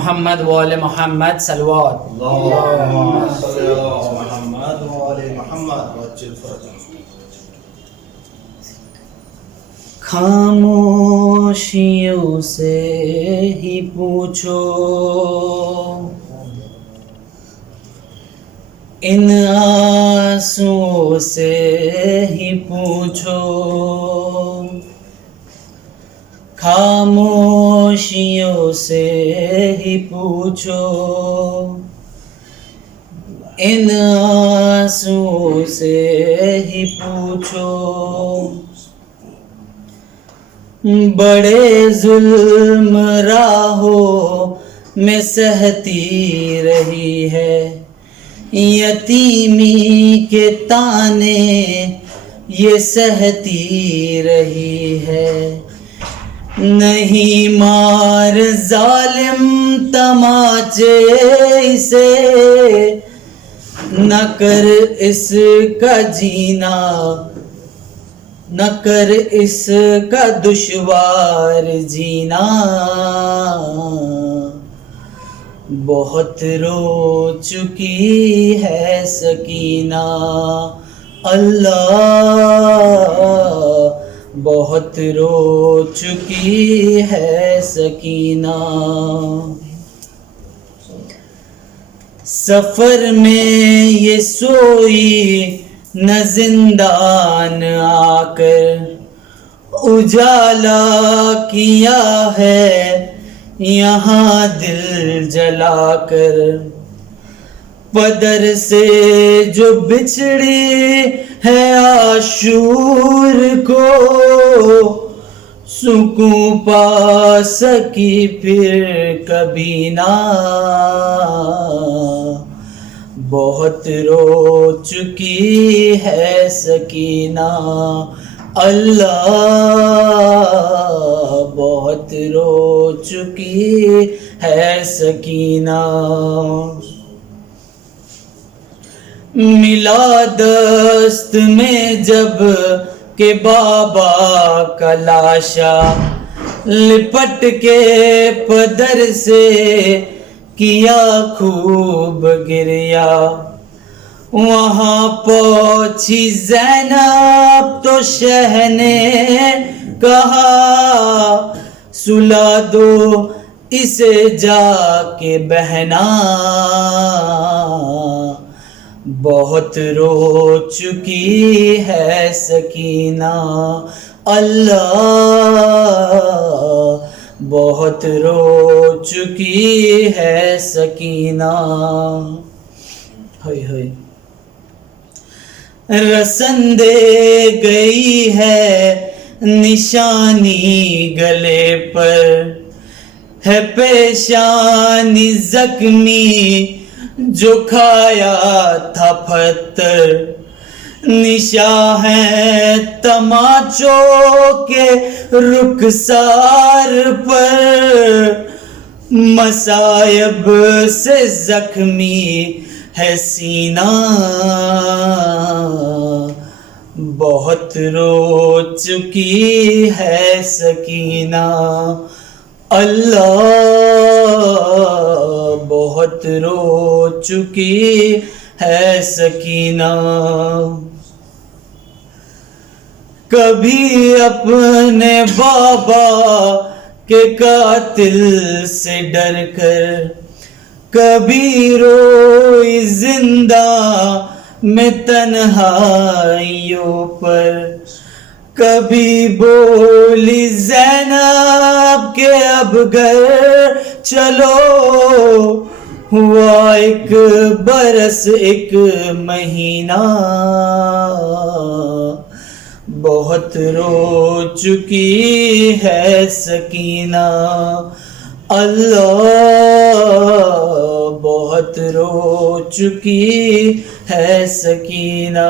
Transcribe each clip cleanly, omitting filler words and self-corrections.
محمد وآل محمد صلوات. اللهم صل على محمد وآل محمد وعجل فرجهم. خاموشیوں سے ہی پوچھو ان آنسوؤں سے ہی پوچھو خاموشیوں سے ہی پوچھو ان آنسوؤں سے ہی پوچھو بڑے ظلم راہوں میں سہتی رہی ہے یتیمی کے تانے یہ سہتی رہی ہے نہیں مار ظالم تماچے اسے نہ کر اس کا جینا نہ کر اس کا دشوار جینا بہت رو چکی ہے سکینہ اللہ بہت رو چکی ہے سکینہ سفر میں یہ سوئی نہ زندان آ کر اجالا کیا ہے یہاں دل جلا کر پدر سے جو بچھڑی ہے عاشور کو سکون پا سکی پھر کبھی نہ بہت رو چکی ہے سکینہ اللہ بہت رو چکی ہے سکینہ ملا دست میں جب کہ بابا کا لاشا لپٹ کے پدر سے کیا خوب گریا وہاں پہنچی زینب تو شہ نے کہا سلا دو اسے جا کے بہنا بہت رو چکی ہے سکینہ اللہ بہت رو چکی ہے سکینہ رسن دے گئی ہے نشانی گلے پر ہے پیشانی زخمی جو کھایا تھا پتھر نشاں ہے تماچوں کے رخسار پر مصائب سے زخمی ہے سینہ بہت رو چکی ہے سکینہ اللہ بہت رو چکی ہے سکینہ کبھی اپنے بابا کے قاتل سے ڈر کر کبھی روئی زندہ میں تنہائیوں پر کبھی بولی زینب کہ اب گھر چلو ہوا ایک برس ایک مہینہ بہت رو چکی ہے سکینہ اللہ بہت رو چکی ہے سکینہ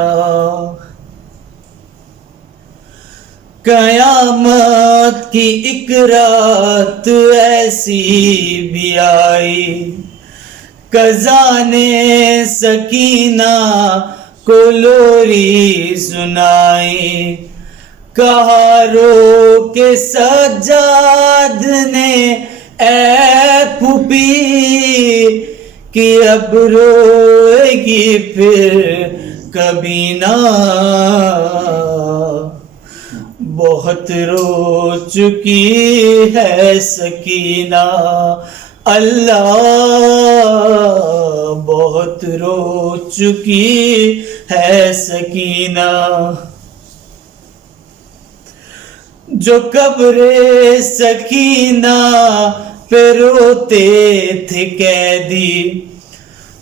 قیامت کی ایک رات ایسی بھی آئی قضا نے سکینہ کو لوری سنائی کہا رو کے سجاد نے اے پھوپھی کہ اب روئے گی پھر کبھی نہ، بہت رو چکی ہے سکینہ، اللہ بہت رو چکی ہے سکینہ۔ جو قبر سکینہ پہ روتے تھے قیدی،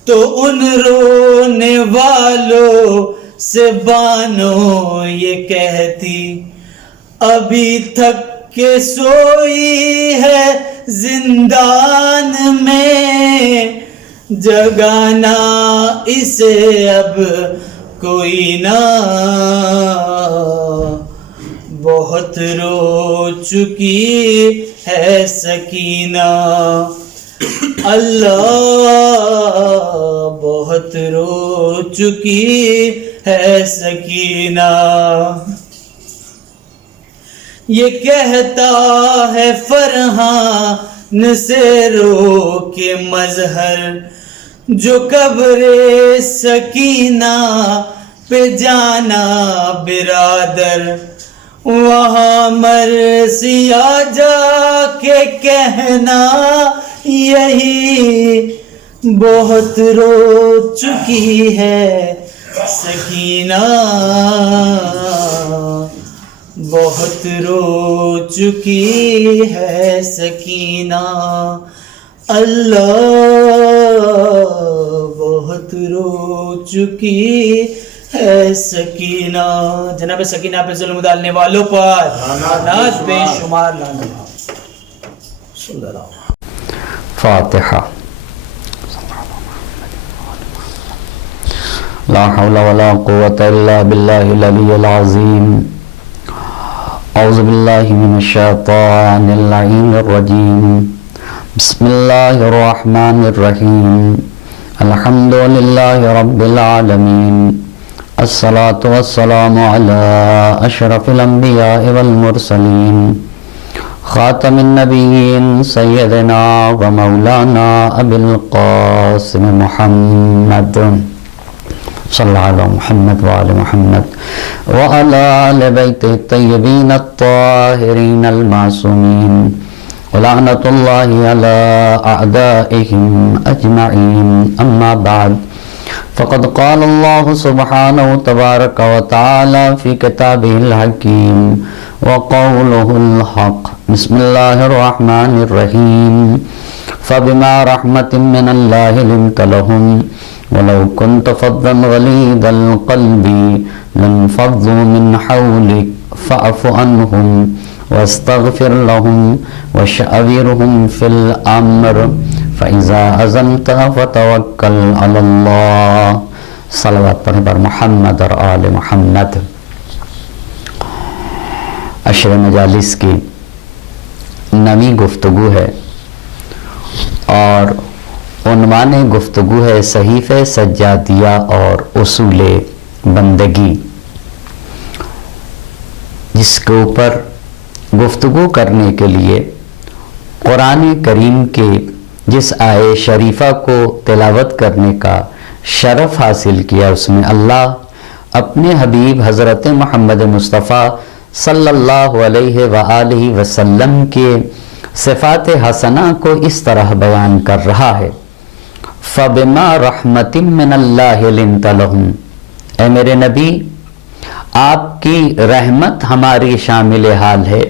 تو ان رونے والوں سے بانو یہ کہتی، ابھی تھک کے سوئی ہے زندان میں، جگانا اسے اب کوئی نہ، بہت رو چکی ہے سکینہ، اللہ بہت رو چکی ہے سکینہ۔ یہ کہتا ہے فرحان سے رو کے مظہر، جو قبر سکینہ پہ جانا برادر، وہاں مرثیہ جا کے کہنا یہی، بہت رو چکی ہے سکینہ، بہت رو چکی ہے سکینہ، اللہ بہت رو چکی ہے سکینہ۔ جناب سکینہ پہ ظلم ڈالنے والوں پر لعنت بے شمار لعنت۔ فاتحہ۔ لا حول ولا قوة الا باللہ العلی العظیم۔ اعوذ باللہ من الشیطان اللعین الرجیم، بسم اللہ الرحمن الرحیم، الحمد للہ رب العالمین، الصلاة والسلام علی اشرف الانبیاء والمرسلین، خاتم النبیین سیدنا و مولانا ابی القاسم محمد صلی اللہ علیہ محمد وآل محمد وعلی آل بیتہ الطیبین الطاہرین المعصومین، ولعنت اللہ علی اعدائہم اجمعین، اما بعد، فقد قال اللہ سبحانہ تبارک و تعالی فی کتابہ الحکیم وقولہ الحق، بسم اللہ الرحمن الرحیم، فبما رحمت من اللہ لنت لهم ولو كنت فظا غليظ القلب لانفضوا من حولك فاعف عنهم واستغفر لهم وشاورهم في الامر فاذا عزمت فتوکل علی اللہ۔ صلوات پڑھیں بر محمد اور آل محمد۔ عشر مجالس کی نویں گفتگو ہے اور عنوان گفتگو ہے صحیفہ سجادیہ اور اصول بندگی، جس کے اوپر گفتگو کرنے کے لیے قرآن کریم کے جس آیے شریفہ کو تلاوت کرنے کا شرف حاصل کیا، اس میں اللہ اپنے حبیب حضرت محمد مصطفیٰ صلی اللہ علیہ وآلہ وسلم کے صفات حسنہ کو اس طرح بیان کر رہا ہے، فَبِمَا رَحْمَةٍ مِّنَ اللَّهِ لِنْتَ لَهُمْ، اے میرے نبی آپ کی رحمت ہماری شامل حال ہے،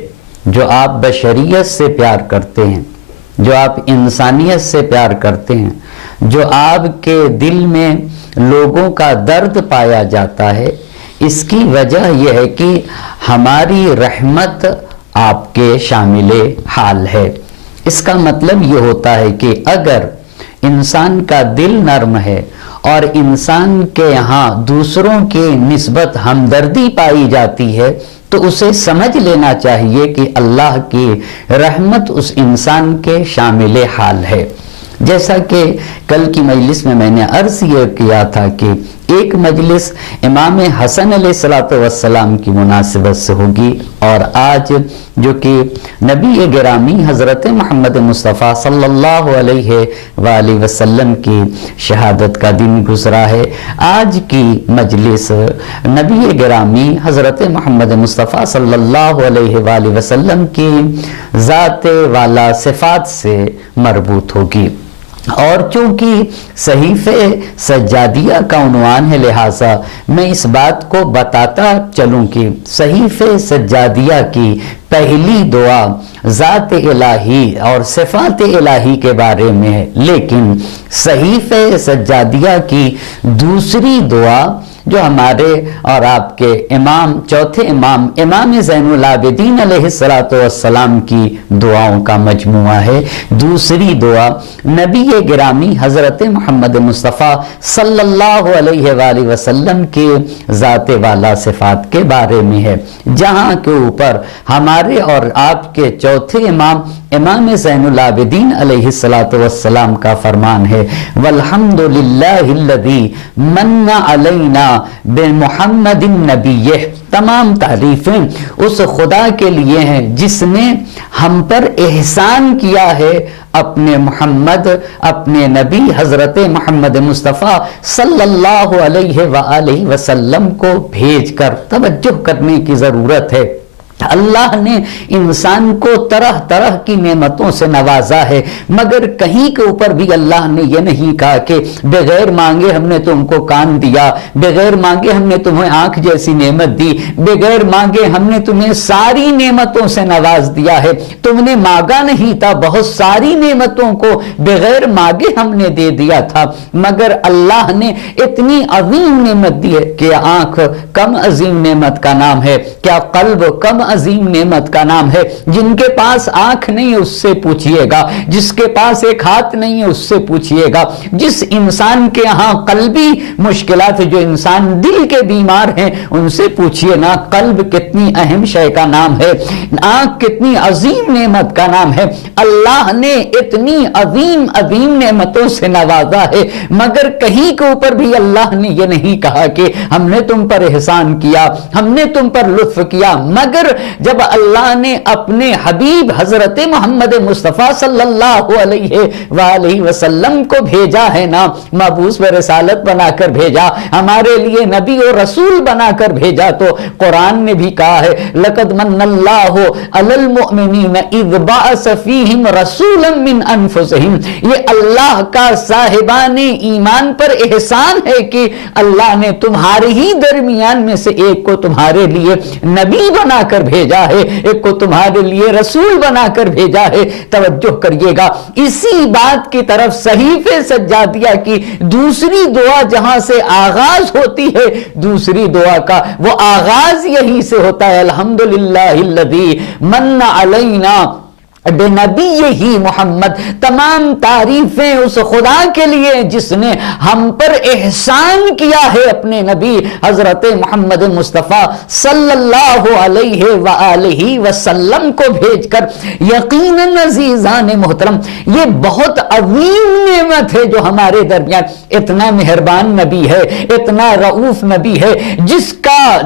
جو آپ بشریت سے پیار کرتے ہیں، جو آپ انسانیت سے پیار کرتے ہیں، جو آپ کے دل میں لوگوں کا درد پایا جاتا ہے، اس کی وجہ یہ ہے کہ ہماری رحمت آپ کے شامل حال ہے۔ اس کا مطلب یہ ہوتا ہے کہ اگر انسان کا دل نرم ہے اور انسان کے یہاں دوسروں کے نسبت ہمدردی پائی جاتی ہے، تو اسے سمجھ لینا چاہیے کہ اللہ کی رحمت اس انسان کے شامل حال ہے۔ جیسا کہ کل کی مجلس میں نے عرض یہ کیا تھا کہ ایک مجلس امام حسن علیہ السلام کی مناسبت سے ہوگی، اور آج جو کہ نبی گرامی حضرت محمد مصطفیٰ صلی اللہ علیہ وآلہ وسلم کی شہادت کا دن گزرا ہے، آج کی مجلس نبی گرامی حضرت محمد مصطفیٰ صلی اللہ علیہ وآلہ وسلم کی ذات والا صفات سے مربوط ہوگی۔ اور چونکہ صحیفہ سجادیہ کا عنوان ہے، لہٰذا میں اس بات کو بتاتا چلوں کہ صحیفہ سجادیہ کی پہلی دعا ذات الہی اور صفات الہی کے بارے میں ہے، لیکن صحیفہ سجادیہ کی دوسری دعا جو ہمارے اور آپ کے امام، چوتھے امام زین العابدین علیہ السلام کی دعاؤں کا مجموعہ ہے۔ دوسری دعا نبی گرامی حضرت محمد مصطفیٰ صلی اللہ علیہ وآلہ وسلم کے ذات والا صفات کے بارے میں ہے، جہاں کے اوپر ہمارے اور آپ کے چوتھے امام زین العابدین علیہ السلام کا فرمان ہے، والحمد للہ الذی من علینا بمحمد النبی، تمام تعریفیں اس خدا کے لیے ہیں جس نے ہم پر احسان کیا ہے اپنے محمد، اپنے نبی حضرت محمد مصطفیٰ صلی اللہ علیہ وآلہ وسلم کو بھیج کر۔ توجہ کرنے کی ضرورت ہے، اللہ نے انسان کو طرح طرح کی نعمتوں سے نوازا ہے، مگر کہیں کے اوپر بھی اللہ نے یہ نہیں کہا کہ بغیر مانگے ہم نے تم کو کان دیا، بغیر مانگے ہم نے تمہیں آنکھ جیسی نعمت دی، بغیر مانگے ہم نے تمہیں ساری نعمتوں سے نواز دیا ہے، تم نے مانگا نہیں تھا، بہت ساری نعمتوں کو بغیر مانگے ہم نے دے دیا تھا، مگر اللہ نے اتنی عظیم نعمت دی ہے کہ آنکھ کم عظیم نعمت کا نام ہے، کیا قلب کم عظیم نعمت کا نام ہے؟ جن کے پاس آنکھ نہیں اس سے پوچھئے گا، جس کے پاس ایک ہاتھ نہیں ہے اس سے پوچھئے گا، جس انسان کے ہاں قلبی مشکلات، جو انسان دل کے بیمار ہیں ان سے پوچھئے نا، قلب کتنی اہم شے کا نام ہے، آنکھ کتنی عظیم نعمت کا نام ہے۔ اللہ نے اتنی عظیم عظیم نعمتوں سے نوازا ہے، مگر کہیں کے اوپر بھی اللہ نے یہ نہیں کہا کہ ہم نے تم پر احسان کیا، ہم نے تم پر لطف کیا، مگر جب اللہ نے اپنے حبیب حضرت محمد مصطفیٰ صلی اللہ علیہ وآلہ وسلم کو بھیجا ہے نا، مبعوث برسالت بنا کر بھیجا، ہمارے لیے نبی اور رسول بنا کر بھیجا، تو قرآن نے بھی کہا ہے لَقَدْ مَنَّ اللَّهُ عَلَى الْمُؤْمِنِينَ إِذْ بَعَثَ فِيهِمْ رَسُولًا مِّنْ أَنفُسِهِمْ، یہ اللہ کا صاحبان ایمان پر احسان ہے کہ اللہ نے تمہارے ہی درمیان میں سے ایک کو تمہارے لیے نبی بنا کر بھیجا ہے، ایک کو تمہارے لیے رسول بنا کر بھیجا ہے۔ توجہ کریے گا، اسی بات کی طرف صحیفہ سجادیہ کی دوسری دعا جہاں سے آغاز ہوتی ہے، دوسری دعا کا وہ آغاز یہی سے ہوتا ہے، الحمدللہ الذی من علینا بنبی ہی محمد، تمام تعریفیں اس خدا کے لیے جس نے ہم پر احسان کیا ہے اپنے نبی حضرت محمد مصطفیٰ صلی اللہ علیہ وآلہ وسلم کو بھیج کر۔ یقیناً عزیزان محترم، یہ بہت عظیم نعمت ہے جو ہمارے درمیان اتنا مہربان نبی ہے، اتنا رؤوف نبی ہے،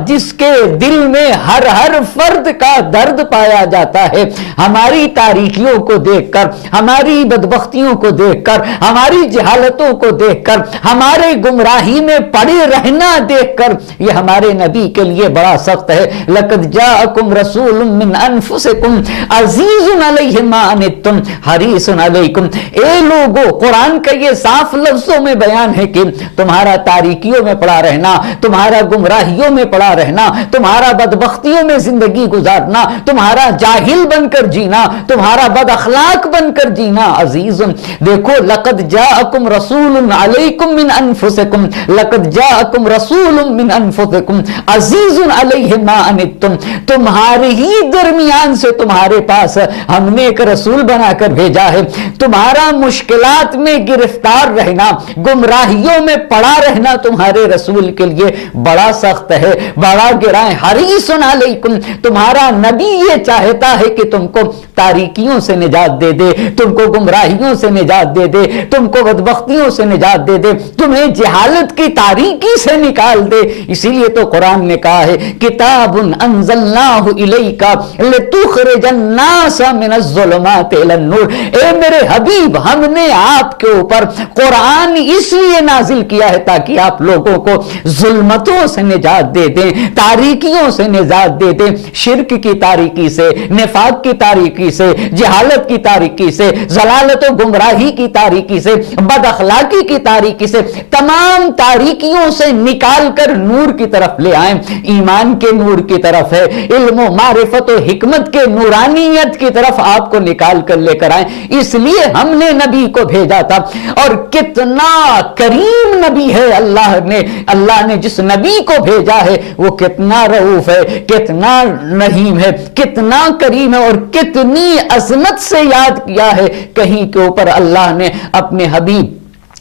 جس کے دل میں ہر فرد کا درد پایا جاتا ہے۔ ہماری تاریکیوں کو دیکھ کر، ہماری بدبختیوں کو دیکھ کر، ہماری جہالتوں کو دیکھ کر، ہمارے گمراہی میں پڑے رہنا دیکھ کر، یہ ہمارے نبی کے لیے بڑا سخت ہے۔ لَقَدْ جَاءَكُمْ رَسُولٌ مِّنْ أَنفُسِكُمْ عَزِيزٌ عَلَيْهِ مَا عَنِتُّمْ حَرِيصٌ عَلَيْكُمْ، اے لوگو، قرآن کا یہ صاف لفظوں میں بیان ہے کہ تمہارا تاریکیوں میں پڑا رہنا، تمہارا گمراہیوں میں پڑا رہنا، تمہارا بدبختیوں میں زندگی گزارنا، تمہارا جاہل بن کر جینا، تمہارا بد اخلاق بن کر جینا عزیز۔ دیکھو، لقد جاءکم رسول علیکم من انفسکم، لقد جاءکم رسول من انفسکم عزیز علیہ ما عنتم، تمہارے ہی درمیان سے تمہارے پاس ہم نے ایک رسول بنا کر بھیجا ہے۔ تمہارا مشکلات میں گرفتار رہنا، گمراہیوں میں پڑا رہنا تمہارے رسول کے لیے بڑا سخت ہے، بڑا گرا ہے۔ حریص علیکم، تمہارا نبی یہ چاہتا ہے کہ تم کو تاریخ تاریکیوں سے نجات دے دے، تم کو گمراہیوں سے نجات دے دے، تم کو بدبختیوں سے نجات دے دے، تمہیں جہالت کی تاریکی سے نکال دے۔ اسی لیے تو قرآن نے کہا ہے کتاب انزلناہ الیک لتخرج الناس من الظلمات الی النور۔ اے میرے حبیب، ہم نے آپ کے اوپر قرآن اس لیے نازل کیا ہے تاکہ آپ لوگوں کو ظلمتوں سے نجات دے دیں، تاریکیوں سے نجات دے دیں، شرک کی تاریکی سے، نفاق کی تاریکی سے، جہالت کی تاریکی سے، ضلالت و گمراہی کی تاریکی سے، بد اخلاقی کی تاریکی سے، تمام تاریکیوں سے نکال کر نور کی طرف لے آئیں۔ ایمان کے نور کی طرف ہے، علم و معرفت و حکمت کے نورانیت کی طرف آپ کو نکال کر لے کر آئیں۔ اس لیے ہم نے نبی کو بھیجا تھا، اور کتنا کریم نبی ہے اللہ نے جس نبی کو بھیجا ہے وہ کتنا رؤوف ہے، کتنا رحیم ہے، کتنا کریم ہے، اور کتنی عظمت سے یاد کیا ہے۔ کہیں کے اوپر اللہ نے اپنے حبیب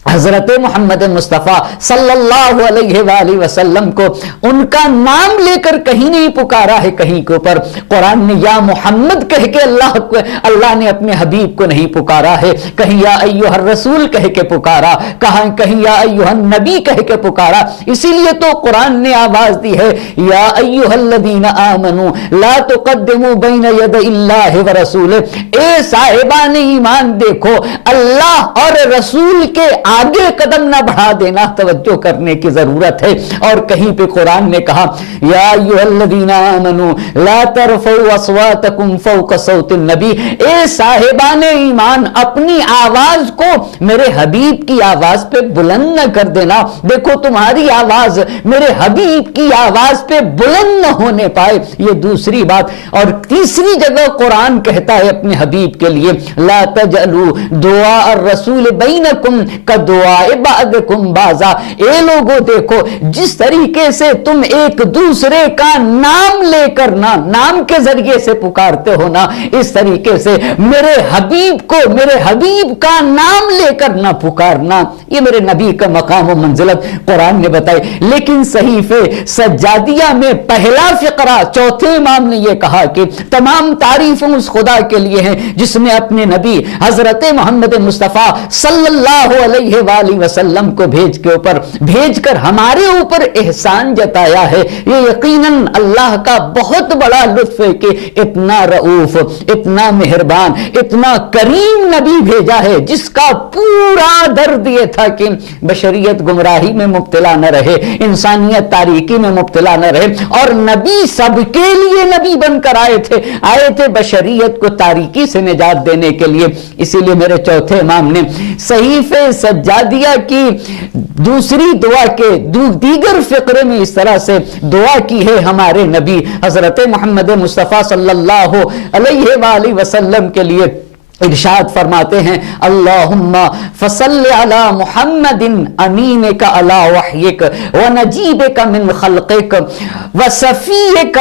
حضرت محمد مصطفیٰ صلی اللہ علیہ وآلہ وسلم کو ان کا نام لے کر کہیں نہیں پکارا ہے، کہیں کے اوپر قرآن نے یا محمد کہہ کے اللہ نے اپنے حبیب کو نہیں پکارا ہے، کہیں یا ایھا الرسول کہہ کے پکارا، کہیں یا ایھا النبی کہہ کے پکارا۔ اسی لیے تو قرآن نے آواز دی ہے یا ایھا الذین آمنوا لا تقدموا بین یدی اللہ ورسولہ۔ اے صاحبان ایمان، دیکھو اللہ اور رسول کے آگے قدم نہ بڑھا دینا، توجہ کرنے کی ضرورت ہے۔ اور کہیں پہ قرآن نے کہا یا ایھا الذین آمنوا لا ترفعوا اصواتکم فوق صوت النبی۔ اے صاحبان ایمان، اپنی آواز کو میرے حبیب کی آواز پہ بلند نہ کر دینا۔ دیکھو تمہاری آواز میرے حبیب کی آواز پہ بلند نہ ہونے پائے، یہ دوسری بات۔ اور تیسری جگہ قرآن کہتا ہے اپنے حبیب کے لیے لا تجعلوا دعاء الرسول بینکم دعائے بعضکم بعضا۔ اے لوگوں دیکھو، جس طریقے سے تم ایک دوسرے کا نام لے کر نام کے ذریعے سے پکارتے ہو نا، اس طریقے سے میرے حبیب کو میرے حبیب کا نام لے کر نہ پکارنا۔ یہ میرے نبی کا مقام و منزلت قرآن نے بتائی۔ لیکن صحیفے سجادیہ میں پہلا فقرہ چوتھے امام نے یہ کہا کہ تمام تعریفیں اس خدا کے لیے ہیں جس نے اپنے نبی حضرت محمد مصطفیٰ صلی اللہ علیہ وآلہ وسلم کو بھیج کر ہمارے اوپر احسان جتایا ہے۔ یہ یقیناً اللہ کا بہت بڑا لطف ہے کہ اتنا رؤوف، اتنا مہربان، اتنا کریم نبی بھیجا ہے جس کا پورا درد یہ تھا کہ بشریت گمراہی میں مبتلا نہ رہے، انسانیت تاریکی میں مبتلا نہ رہے، اور نبی سب کے لیے نبی بن کر آئے تھے بشریت کو تاریکی سے نجات دینے کے لیے۔ اسی لیے میرے چوتھے امام نے صحیفے سجادیہ کی دوسری دعا کے دیگر فقرے میں اس طرح سے دعا کی ہے ہمارے نبی حضرت محمد مصطفیٰ صلی اللہ علیہ وآلہ وسلم کے لیے۔ ارشاد فرماتے ہیں اللہم فصل علی محمد امینک علی وحیک ونجیبک من خلقک وصفیک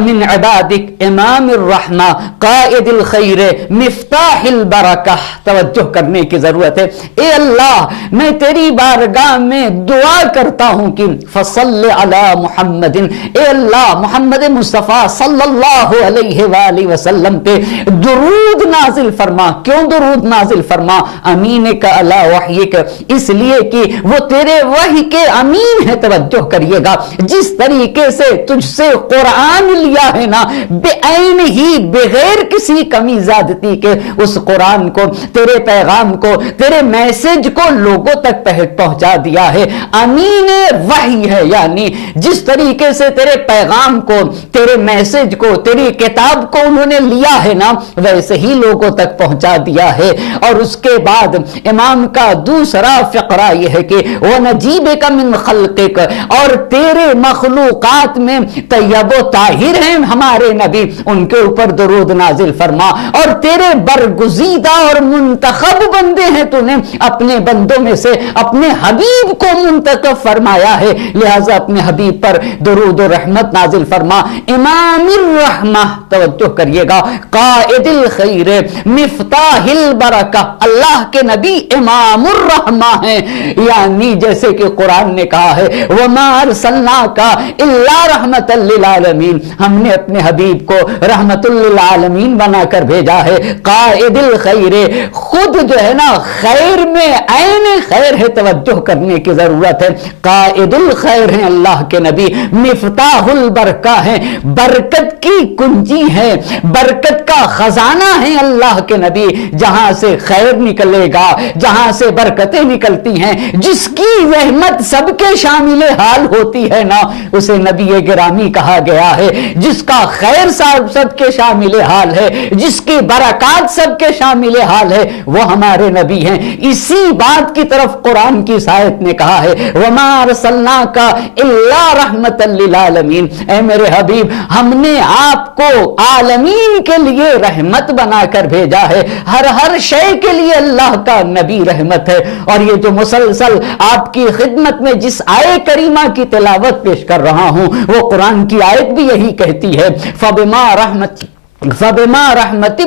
من عبادک امام الرحمہ قائد الخیر مفتاح البرکہ۔ توجہ کرنے کی ضرورت ہے۔ اے اللہ، میں تیری بارگاہ میں دعا کرتا ہوں کہ فصل علی محمد، اے اللہ محمد مصطفیٰ صلی اللہ علیہ وآلہ وسلم پہ درود نازل فرما۔ کیوں درود نازل فرما؟ امین کا علی وحی کا، اس لیے کہ وہ تیرے وحی کے امین ہے۔ توجہ کریے گا، جس طریقے سے تجھ سے قرآن لیا ہے نا، بے عین ہی بغیر کسی کمی زیادتی کے اس قرآن کو، تیرے پیغام کو، تیرے میسج کو لوگوں تک پہنچا دیا ہے۔ امین وحی ہے، یعنی جس طریقے سے تیرے پیغام کو، تیرے میسج کو، تیری کتاب کو انہوں نے لیا ہے نا، ویسے ہی لوگوں تک پہنچا دیا ہے۔ اور اس کے بعد امام کا دوسرا فقرہ یہ ہے کہ وَنَجِيبَكَ مِنْ خَلْقِكَ، اور تیرے مخلوقات میں طیب و طاہر ہیں ہمارے نبی، ان کے اوپر درود نازل فرما۔ اور تیرے برگزیدہ اور منتخب بندے ہیں، تو نے اپنے بندوں میں سے اپنے حبیب کو منتخب فرمایا ہے، لہذا اپنے حبیب پر درود و رحمت نازل فرما۔ امام الرحمہ، توجہ کریے گا، قائد الخیر مفتاحل برکہ، اللہ کے نبی امام الرحمہ ہیں، یعنی جیسے کہ قرآن نے کہا ہے وَمَا أَرْسَلْنَاكَ إِلَّا رَحْمَةً لِّلْعَالَمِينَ، ہم نے اپنے حبیب کو رحمت للعالمین بنا کر بھیجا ہے، قائد الخیر، خود جو ہے نا خیر میں عین خیر ہے، توجہ کرنے کی ضرورت ہے، قائد الخیر ہیں اللہ کے نبی، مفتاح البرکہ ہیں، برکت کی کنجی ہے، برکت کا خزانہ ہے اللہ کے نبی، جہاں سے خیر نکلے گا، جہاں سے برکتیں نکلتی ہیں، جس کی رحمت سب کے شامل حال ہوتی ہے نا، اسے نبی گرامی کہا گیا ہے، جس کا خیر سب کے شامل حال ہے، جس کی برکات سب کے شامل حال ہے، وہ ہمارے نبی ہیں۔ اسی بات کی طرف قرآن کی آیت نے کہا ہے وَمَا أَرْسَلْنَاكَ إِلَّا رَحْمَةً لِّلْعَالَمِينَ، اے میرے حبیب ہم نے آپ کو عالمین کے لیے رحمت بنا کر بھیجا ہے، ہر شے کے لیے اللہ کا نبی رحمت ہے۔ اور یہ جو مسلسل آپ کی خدمت میں جس آیت کریمہ کی تلاوت پیش کر رہا ہوں، وہ قرآن کی آیت بھی یہی کہتی ہے فَبِمَا رَحْمَةٍ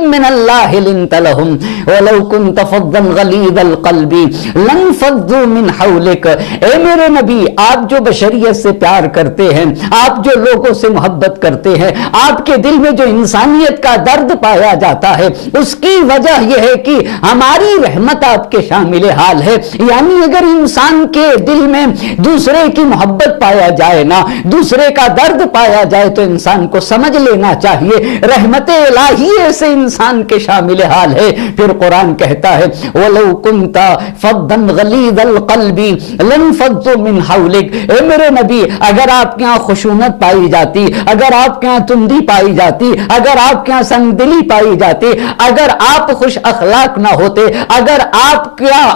مِّنَ اللَّهِ لِنْتَ لَهُمْ وَلَوْ كُنْتَ فَظًّا غَلِيظَ الْقَلْبِ لَانفَضُّوا مِنْ حَوْلِكَ، اے میرے نبی آپ جو بشریت سے پیار کرتے ہیں، آپ جو لوگوں سے محبت کرتے ہیں، آپ کے دل میں جو انسانیت کا درد پایا جاتا ہے، اس کی وجہ یہ ہے کہ ہماری رحمت آپ کے شامل حال ہے۔ یعنی اگر انسان کے دل میں دوسرے کی محبت پایا جائے نا، دوسرے کا درد پایا جائے، تو انسان کو سمجھ لینا چاہیے رحمت الہی سے انسان کے شامل حال ہے۔ پھر قرآن کہتا ہے وَلَوْ كُنْتَ فَضًّا غَلِيظَ الْقَلْبِ لَانفَضُّوا مِنْ حَوْلِكَ، اے میرے نبی اگر آپ کے ہاں خشونت پائی جاتی، اگر آپ کے ہاں تندی پائی جاتی، اگر آپ کے ہاں سنگ دلی پائی جاتی، اگر آپ خوش اخلاق نہ ہوتے، اگر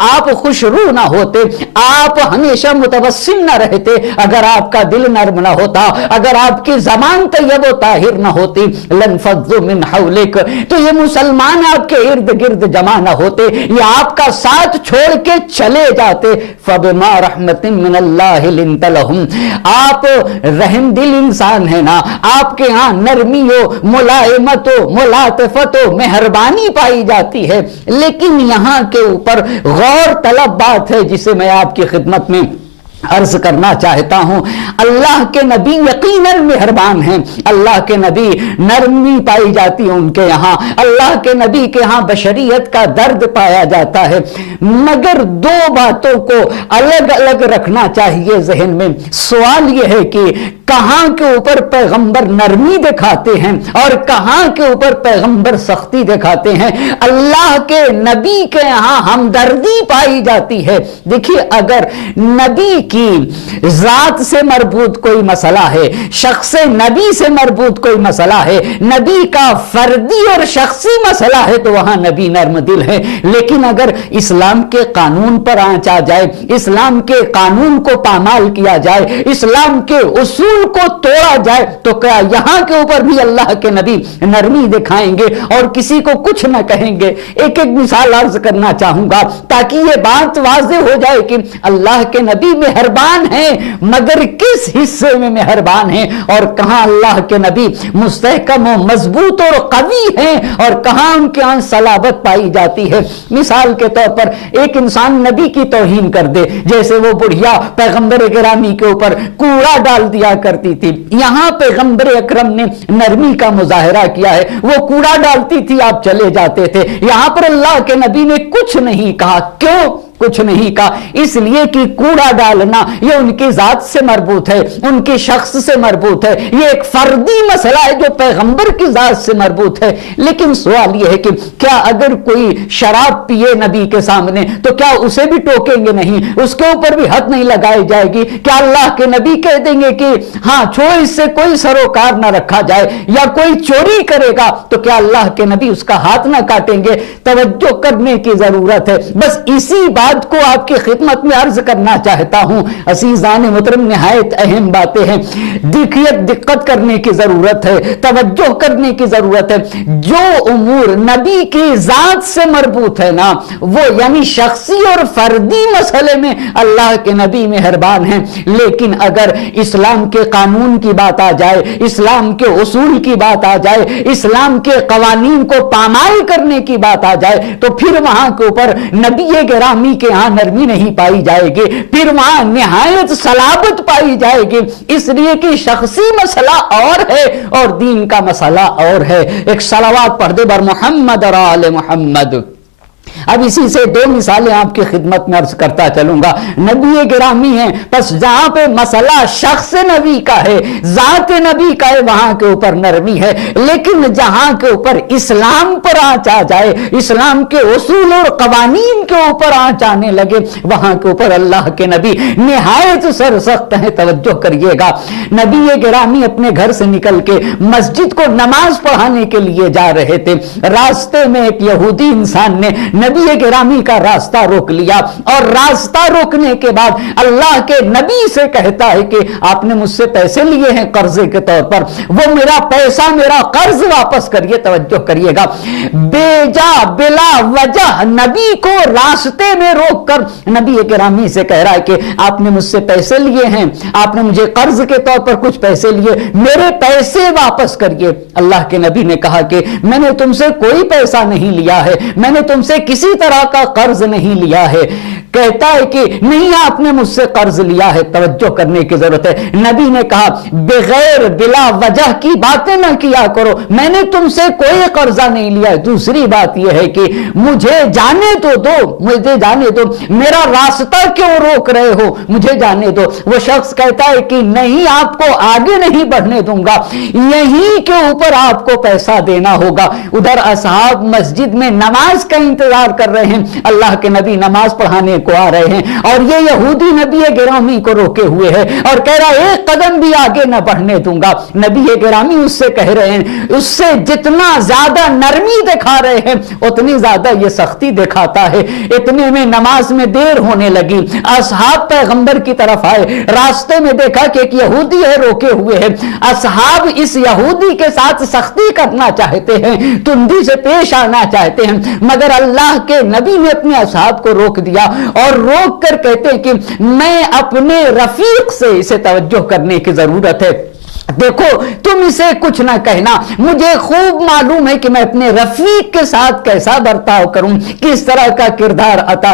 آپ خوش روح نہ ہوتے، آپ ہمیشہ متبسم نہ رہتے، اگر آپ کا دل نرم نہ ہوتا، اگر آپ کی زبان طیب و طاہر نہ ہوتی، لَانفَضُّوا مِنْ حَوْلِكَ، تو یہ مسلمان آپ کے ارد گرد جمع نہ ہوتے، یہ آپ کا ساتھ چھوڑ کے چلے جاتے۔ فَبِمَا رَحْمَةٍ مِّنَ اللَّهِ لِنْتَ لَهُمْ، آپ رحم دل انسان ہے نا، آپ کے ہاں نرمی ہو، ملائمت ہو، ملاطفت ہو، مہربانی پائی جاتی ہے۔ لیکن یہاں کے اوپر غور طلب بات ہے جسے میں آپ کی خدمت میں عرض کرنا چاہتا ہوں، اللہ کے نبی یقیناً مہربان ہیں، اللہ کے نبی نرمی پائی جاتی ہے ان کے یہاں، اللہ کے نبی کے ہاں بشریت کا درد پایا جاتا ہے، مگر دو باتوں کو الگ الگ رکھنا چاہیے ذہن میں۔ سوال یہ ہے کہ کہاں کے اوپر پیغمبر نرمی دکھاتے ہیں اور کہاں کے اوپر پیغمبر سختی دکھاتے ہیں؟ اللہ کے نبی کے یہاں ہمدردی پائی جاتی ہے۔ دیکھیے اگر نبی کی ذات سے مربوط کوئی مسئلہ ہے، شخص نبی سے مربوط کوئی مسئلہ ہے، نبی کا فردی اور شخصی مسئلہ ہے، تو وہاں نبی نرم دل ہے۔ لیکن اگر اسلام کے قانون پر آنچ آ جائے، اسلام کے قانون کو پامال کیا جائے، اسلام کے اصول کو توڑا جائے، تو کیا یہاں کے اوپر بھی اللہ کے نبی نرمی دکھائیں گے اور کسی کو کچھ نہ کہیں گے؟ ایک مثال عرض کرنا چاہوں گا تاکہ یہ بات واضح ہو جائے کہ اللہ کے نبی مہربان ہیں، مگر کس حصے میں مہربان ہیں اور کہاں اللہ کے نبی مستحکم و مضبوط اور قوی ہیں اور کہاں ان کے ہاں صلابت پائی جاتی ہے۔ مثال کے طور پر ایک انسان نبی کی توہین کر دے، جیسے وہ بڑھیا پیغمبر گرامی کے اوپر کوڑا ڈال دیا کرتی تھی، یہاں پیغمبر اکرم نے نرمی کا مظاہرہ کیا ہے، وہ کوڑا ڈالتی تھی آپ چلے جاتے تھے، یہاں پر اللہ کے نبی نے کچھ نہیں کہا۔ کیوں کچھ نہیں کہا؟ اس لیے کہ کوڑا ڈالنا یہ ان کی ذات سے مربوط ہے، ان کی شخص سے مربوط ہے، یہ ایک فردی مسئلہ ہے جو پیغمبر کی ذات سے مربوط ہے۔ لیکن سوال یہ ہے کہ کیا اگر کوئی شراب پیے نبی کے سامنے تو کیا اسے بھی ٹوکیں گے نہیں؟ اس کے اوپر بھی حد نہیں لگائی جائے گی؟ کیا اللہ کے نبی کہہ دیں گے کہ ہاں چھوڑ اس سے کوئی سروکار نہ رکھا جائے؟ یا کوئی چوری کرے گا تو کیا اللہ کے نبی اس کا ہاتھ نہ کاٹیں گے؟ توجہ کرنے کی ضرورت ہے۔ بس اسی بات بات کو آپ کی خدمت میں عرض کرنا چاہتا ہوں۔ عزیزان محترم، نہایت اہم باتیں ہیں، دیکھیے دقت کرنے کی ضرورت ہے، توجہ کرنے کی ضرورت ہے۔ جو امور نبی کی ذات سے مربوط ہے نا، وہ یعنی شخصی اور فردی مسئلے میں اللہ کے نبی مہربان ہیں، لیکن اگر اسلام کے قانون کی بات آ جائے، اسلام کے اصول کی بات آ جائے، اسلام کے قوانین کو پامال کرنے کی بات آ جائے، تو پھر وہاں کے اوپر نبی گرامی کے ہاں نرمی نہیں پائی جائے گی، پھر وہاں نہایت صلابت پائی جائے گی، اس لیے کہ شخصی مسئلہ اور ہے اور دین کا مسئلہ اور ہے۔ ایک صلوات پڑھ دے بر محمد اور آل محمد۔ اب اسی سے دو مثالیں آپ کی خدمت میں عرض کرتا چلوں گا۔ نبی گرامی ہیں، بس جہاں پہ مسئلہ شخص نبی کا ہے، ذات نبی کا ہے، وہاں کے اوپر نرمی ہے، لیکن جہاں کے اوپر اسلام پر آنچ آ جائے، اسلام کے اصول اور قوانین کے اوپر آنچ آنے لگے، وہاں کے اوپر اللہ کے نبی نہایت سرسخت ہیں۔ توجہ کریے گا، نبی گرامی اپنے گھر سے نکل کے مسجد کو نماز پڑھانے کے لیے جا رہے تھے، راستے میں ایک یہودی انسان نے نبی گرامی کا راستہ روک لیا، اور راستہ روکنے کے بعد اللہ کے نبی سے کہتا ہے کہ آپ نے مجھ سے پیسے لیے ہیں قرضے کے طور پر، وہ میرا پیسہ، میرا قرض واپس کریے۔ توجہ کریے گا، بے جا بلا وجہ نبی کو راستے میں روک کر نبی گرامی سے کہہ رہا ہے کہ آپ نے مجھ سے پیسے لیے ہیں، آپ نے مجھے قرض کے طور پر کچھ پیسے لیے، میرے پیسے واپس کریے۔ اللہ کے نبی نے کہا کہ میں نے تم سے کوئی پیسہ نہیں لیا ہے، میں نے تم سے کسی طرح کا قرض نہیں لیا ہے۔ کہتا ہے کہ نہیں، آپ نے مجھ سے قرض لیا ہے۔ توجہ کرنے کی ضرورت ہے، نبی نے کہا بغیر بلا وجہ کی باتیں نہ کیا کرو، میں نے تم سے کوئی قرضہ نہیں لیا ہے۔ دوسری بات یہ ہے کہ مجھے جانے تو دو، مجھے جانے دو، میرا راستہ کیوں روک رہے ہو، مجھے جانے دو۔ وہ شخص کہتا ہے کہ نہیں، آپ کو آگے نہیں بڑھنے دوں گا، یہیں کے اوپر آپ کو پیسہ دینا ہوگا۔ ادھر اصحاب مسجد میں نماز کا انتظار کر رہے ہیں، اللہ کے نبی نماز پڑھانے کو آ رہے ہیں، اور یہ یہودی نبی گرامی کو روکے ہوئے ہے اور کہہ رہا ہے ایک قدم بھی آگے نہ بڑھنے دوں گا۔ نبی گرامی اس سے کہہ رہے ہیں، اس سے جتنا زیادہ نرمی دکھا رہے ہیں اتنی زیادہ یہ سختی دکھاتا ہے۔ اتنے میں نماز میں دیر ہونے لگی، اصحاب پیغمبر کی طرف آئے، راستے میں دیکھا کہ ایک یہودی ہے روکے ہوئے ہے، اصحاب اس یہودی کے ساتھ سختی کرنا چاہتے ہیں، تندی سے پیش آنا چاہتے ہیں، مگر اللہ کے نبی نے اپنے اصحاب کو روک دیا اور روک کر کہتے ہیں کہ میں اپنے رفیق سے، اسے توجہ کرنے کی ضرورت ہے، دیکھو تم اسے کچھ نہ کہنا، مجھے خوب معلوم ہے کہ میں اپنے رفیق کے ساتھ کیسا برتاؤ کروں، کس طرح کا کردار ادا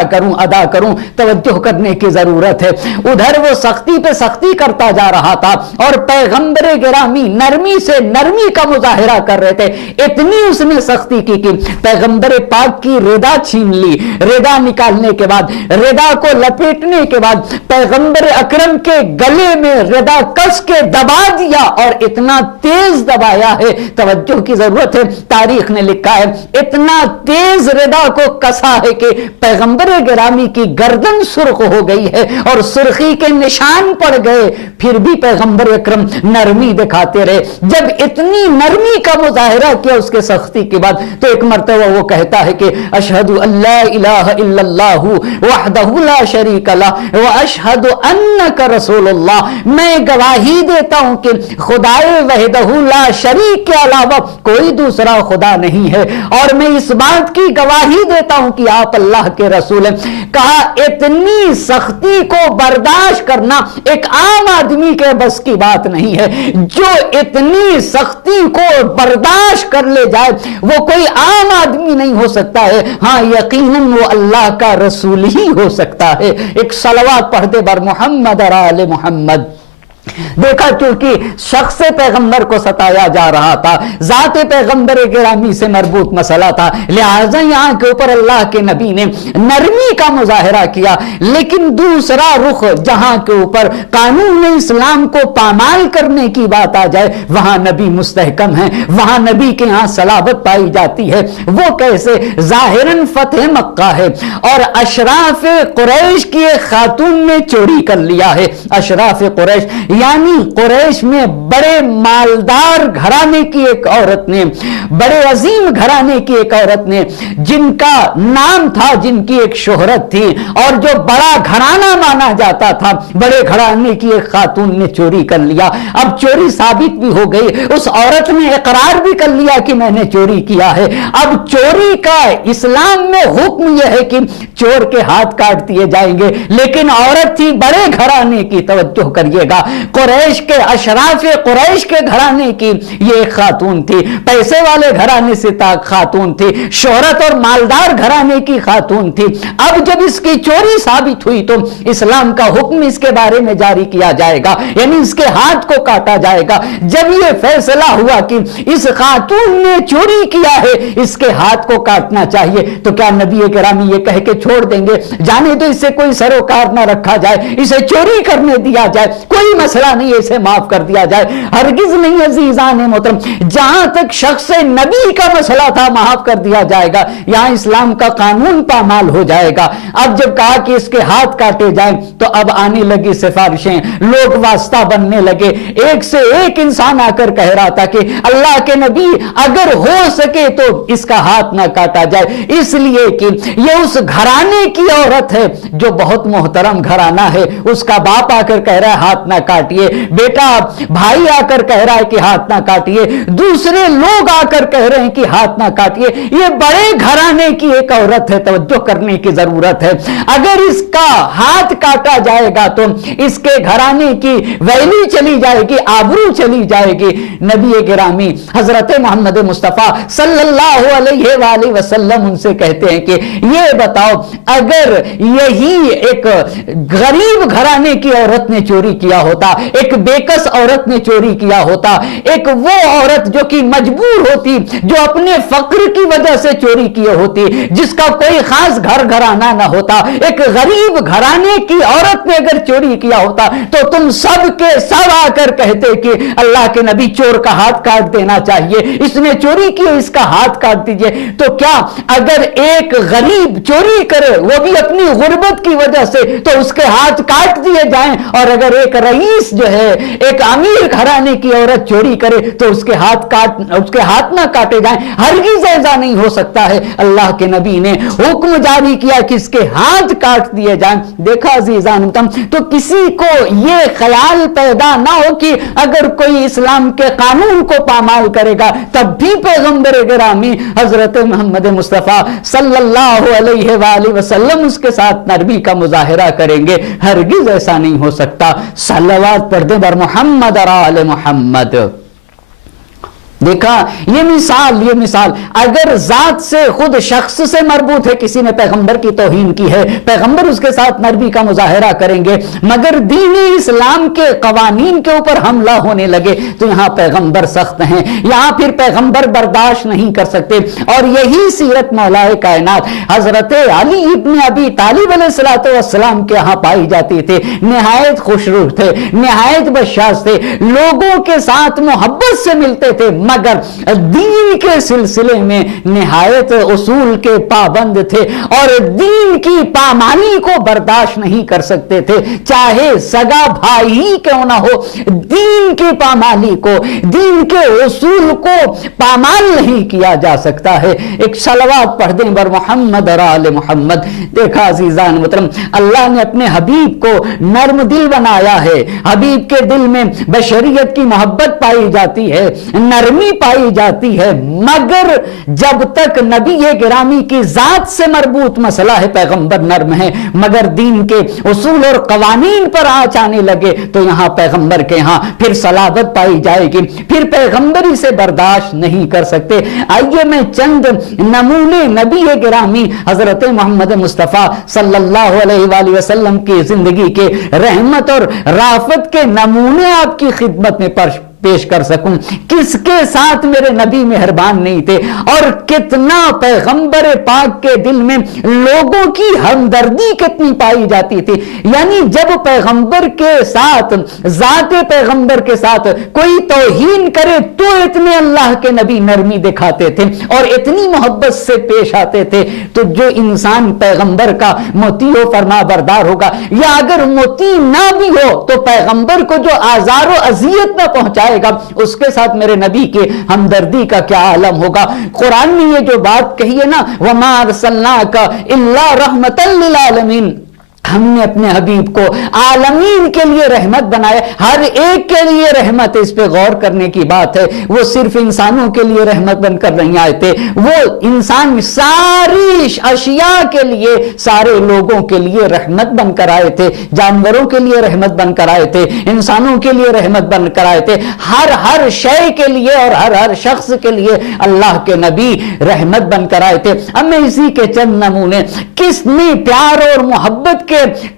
کروں۔ توجہ کرنے کی ضرورت ہے، ادھر وہ سختی پہ سختی کرتا جا رہا تھا اور پیغمبر گرامی نرمی سے نرمی کا مظاہرہ کر رہے تھے۔ اتنی اس نے سختی کی کہ پیغمبر پاک کی ردا چھین لی، ردا نکالنے کے بعد، ردا کو لپیٹنے کے بعد پیغمبر اکرم کے گلے میں ردا کس کے دبا دیا، اور اتنا تیز دبایا ہے، توجہ کی ضرورت ہے، تاریخ نے لکھا ہے اتنا تیز ردا کو کسا ہے کہ پیغمبر گرامی کی گردن سرخ ہو گئی ہے اور سرخی کے نشان پڑ گئے، پھر بھی پیغمبر اکرم نرمی دکھاتے رہے۔ جب اتنی نرمی کا مظاہرہ کیا اس کے سختی کے بعد، تو ایک مرتبہ وہ کہتا ہے کہ اشہد ان لا الہ الا اللہ وحدہ لا شریک لہ واشہد انک رسول اللہ، میں گواہی دیتا ہوں کہ خدائے وحدہ لا شریک کے علاوہ کوئی دوسرا خدا نہیں ہے، اور میں اس بات کی گواہی دیتا ہوں کہ آپ اللہ کے رسول ہیں۔ کہا اتنی سختی کو برداشت کرنا ایک عام آدمی کے بس کی بات نہیں ہے، جو اتنی سختی کو برداشت کر لے جائے وہ کوئی عام آدمی نہیں ہو سکتا ہے، ہاں یقیناً وہ اللہ کا رسول ہی ہو سکتا ہے۔ ایک صلوات پڑھ دے بر محمد اور آل محمد۔ دیکھا چونکہ شخص پیغمبر کو ستایا جا رہا تھا، ذات پیغمبر گرامی سے مربوط مسئلہ تھا، لہٰذا یہاں کے اوپر اللہ کے نبی نے نرمی کا مظاہرہ کیا، لیکن دوسرا رخ جہاں کے اوپر قانون اسلام کو پامال کرنے کی بات آ جائے وہاں نبی مستحکم ہیں، وہاں نبی کے ہاں صلابت پائی جاتی ہے۔ وہ کیسے؟ ظاہراً فتح مکہ ہے اور اشراف قریش کی ایک خاتون نے چوری کر لیا ہے، اشراف قریش یعنی قریش میں بڑے مالدار گھرانے کی ایک عورت نے، بڑے عظیم گھرانے کی ایک عورت نے، جن کا نام تھا، جن کی ایک شہرت تھی اور جو بڑا گھرانہ مانا جاتا تھا، بڑے گھرانے کی ایک خاتون نے چوری کر لیا۔ اب چوری ثابت بھی ہو گئی، اس عورت نے اقرار بھی کر لیا کہ میں نے چوری کیا ہے۔ اب چوری کا اسلام میں حکم یہ ہے کہ چور کے ہاتھ کاٹ دیے جائیں گے، لیکن عورت تھی بڑے گھرانے کی، توجہ کریے گا، قریش کے، اشراف قریش کے گھرانے کی یہ ایک خاتون تھی، پیسے والے گھرانے سے خاتون تھی، شہرت اور مالدار گھرانے کی خاتون تھی۔ اب جب اس کی چوری ثابت ہوئی تو اسلام کا حکم اس کے بارے میں جاری کیا جائے گا، یعنی اس کے ہاتھ کو کاٹا جائے گا۔ جب یہ فیصلہ ہوا کہ اس خاتون نے چوری کیا ہے، اس کے ہاتھ کو کاٹنا چاہیے، تو کیا نبی کرام یہ کہہ کے چھوڑ دیں گے جانے تو اس سے کوئی سروکار نہ رکھا جائے، اسے چوری کرنے دیا جائے، کوئی مسئلہ نہیں، اسے معاف کر دیا جائے؟ ہرگز نہیں عزیزان محترم، جہاں تک شخص نبی کا مسئلہ تھا معاف کر دیا جائے گا، یہاں اسلام کا قانون پامال ہو جائے گا۔ اب جب کہا کہ اس کے ہاتھ کاٹے جائیں تو اب آنے لگی سفارشیں، لوگ واسطہ بننے لگے، ایک سے ایک انسان آ کر کہہ رہا تھا کہ اللہ کے نبی اگر ہو سکے تو اس کا ہاتھ نہ کاٹا جائے، اس لیے کہ یہ اس گھرانے کی عورت ہے جو بہت محترم گھرانہ ہے۔ اس کا باپ آ کر کہہ رہا ہے ہاتھ نہ کاٹیے، بیٹا بھائی آ کر کہہ رہا ہے کہ ہاتھ نہ کاٹیے، دوسرے لوگ آ کر کہہ رہے ہیں کہ ہاتھ نہ کاٹیے، یہ بڑے گھرانے کی ایک عورت ہے، توجہ کرنے کی ضرورت ہے۔ اگر اس کا ہاتھ کاٹا جائے گا تو اس کے گھرانے کی ویلیو چلی جائے گی، آبرو چلی جائے گی۔ نبی گرامی حضرت محمد مصطفیٰ صلی اللہ علیہ وآلہ وسلم ان سے کہتے ہیں کہ یہ بتاؤ، اگر یہی ایک غریب گھرانے کی عورت نے چوری کیا ہوتا، ایک بیکس عورت نے چوری کیا ہوتا، ایک وہ عورت جو کہ مجبور ہوتی، جو اپنے فقر کی وجہ سے چوری کیے ہوتی، جس کا کوئی خاص گھر گھرانہ نہ ہوتا، ایک غریب گھرانے کی عورت نے اگر چوری کیا ہوتا تو تم سب کے سب آ کر کہتے کہ اللہ کے نبی چور کا ہاتھ کاٹ دینا چاہیے، اس نے چوری کی، اس کا ہاتھ کاٹ دیجئے۔ تو کیا اگر ایک غریب چوری کرے، وہ بھی اپنی غربت کی وجہ سے، تو اس کے ہاتھ کاٹ دیے جائیں، اور اگر ایک رئیس جو ہے، ایک امیر گھرانے کی عورت چوری کرے تو اس کے ہاتھ نہ کاٹے جائیں؟ ہرگز ایسا نہیں ہو سکتا ہے۔ اللہ کے نبی نے حکم جاری کیا کہ اس کے ہاتھ کاٹ دیے جائیں۔ دیکھا عزیزان، تو کسی کو یہ خیال پیدا نہ ہو کہ اگر کوئی اسلام کے قانون کو پامال کرے گا تب بھی پیغمبر گرامی حضرت محمد مصطفیٰ صلی اللہ علیہ وآلہ وسلم اس کے ساتھ نرمی کا مظاہرہ کریں گے، ہرگز ایسا نہیں ہو سکتا۔ صلوات پڑھ دیں بر محمد اور آل محمد۔ دیکھا یہ مثال اگر ذات سے، خود شخص سے مربوط ہے، کسی نے پیغمبر کی توہین کی ہے، پیغمبر اس کے ساتھ نرمی کا مظاہرہ کریں گے، مگر دین اسلام کے قوانین کے اوپر حملہ ہونے لگے تو یہاں پیغمبر سخت ہیں، یہاں پھر پیغمبر برداشت نہیں کر سکتے۔ اور یہی سیرت مولا کائنات حضرت علی ابن ابی طالب علیہ السلام کے یہاں پائی جاتی تھی۔ نہایت خوشرو تھے، نہایت بشاش تھے، لوگوں کے ساتھ محبت سے ملتے تھے، مگر دین کے سلسلے میں نہایت اصول کے پابند تھے اور دین کی پامانی کو برداشت نہیں کر سکتے تھے، چاہے سگا بھائی ہی کیوں نہ ہو، دین کی پامالی کو، دین کے اصول کو پامال نہیں کیا جا سکتا ہے۔ ایک صلوات پڑھ دیں بر محمد اور آل محمد۔ دیکھا عزیزان محترم، اللہ نے اپنے حبیب کو نرم دل بنایا ہے، حبیب کے دل میں بشریت کی محبت پائی جاتی ہے، نرمی پائی جاتی ہے، مگر جب تک نبی گرامی کی ذات سے مربوط مسئلہ ہے پیغمبر نرم ہے، مگر دین کے اصول اور قوانین پر آنچ آنے لگے تو یہاں پیغمبر کے ہاں پھر صلابت پائی جائے گی، پھر پیغمبری سے برداشت نہیں کر سکتے۔ آئیے میں چند نمونے نبی گرامی حضرت محمد مصطفیٰ صلی اللہ علیہ وآلہ وسلم کی زندگی کے رحمت اور رافت کے نمونے آپ کی خدمت میں پیش کر سکوں کس کے ساتھ میرے نبی مہربان نہیں تھے، اور کتنا پیغمبر پاک کے دل میں لوگوں کی ہمدردی کتنی پائی جاتی تھی۔ یعنی جب پیغمبر کے ساتھ، ذات پیغمبر کے ساتھ کوئی توہین کرے تو اتنے اللہ کے نبی نرمی دکھاتے تھے اور اتنی محبت سے پیش آتے تھے۔ تو جو انسان پیغمبر کا مطیع و فرما بردار ہوگا، یا اگر مطیع نہ بھی ہو تو پیغمبر کو جو آزار و اذیت نہ پہنچائے گا، اس کے ساتھ میرے نبی کے ہمدردی کا کیا عالم ہوگا۔ قرآن میں یہ جو بات کہی ہے نا، وَمَا أَرْسَلْنَاكَ إِلَّا رَحْمَةً لِّلْعَالَمِينَ، ہم نے اپنے حبیب کو عالمین کے لیے رحمت بنایا، ہر ایک کے لیے رحمت۔ اس پہ غور کرنے کی بات ہے، وہ صرف انسانوں کے لیے رحمت بن کر نہیں آئے تھے، وہ انسان ساری اشیاء کے لیے، سارے لوگوں کے لیے رحمت بن کر آئے تھے، جانوروں کے لیے رحمت بن کر آئے تھے، انسانوں کے لیے رحمت بن کر آئے تھے، ہر شے کے لیے اور ہر شخص کے لیے اللہ کے نبی رحمت بن کر آئے تھے۔ اب میں اسی کے چند نمونے، کس نے پیار اور محبت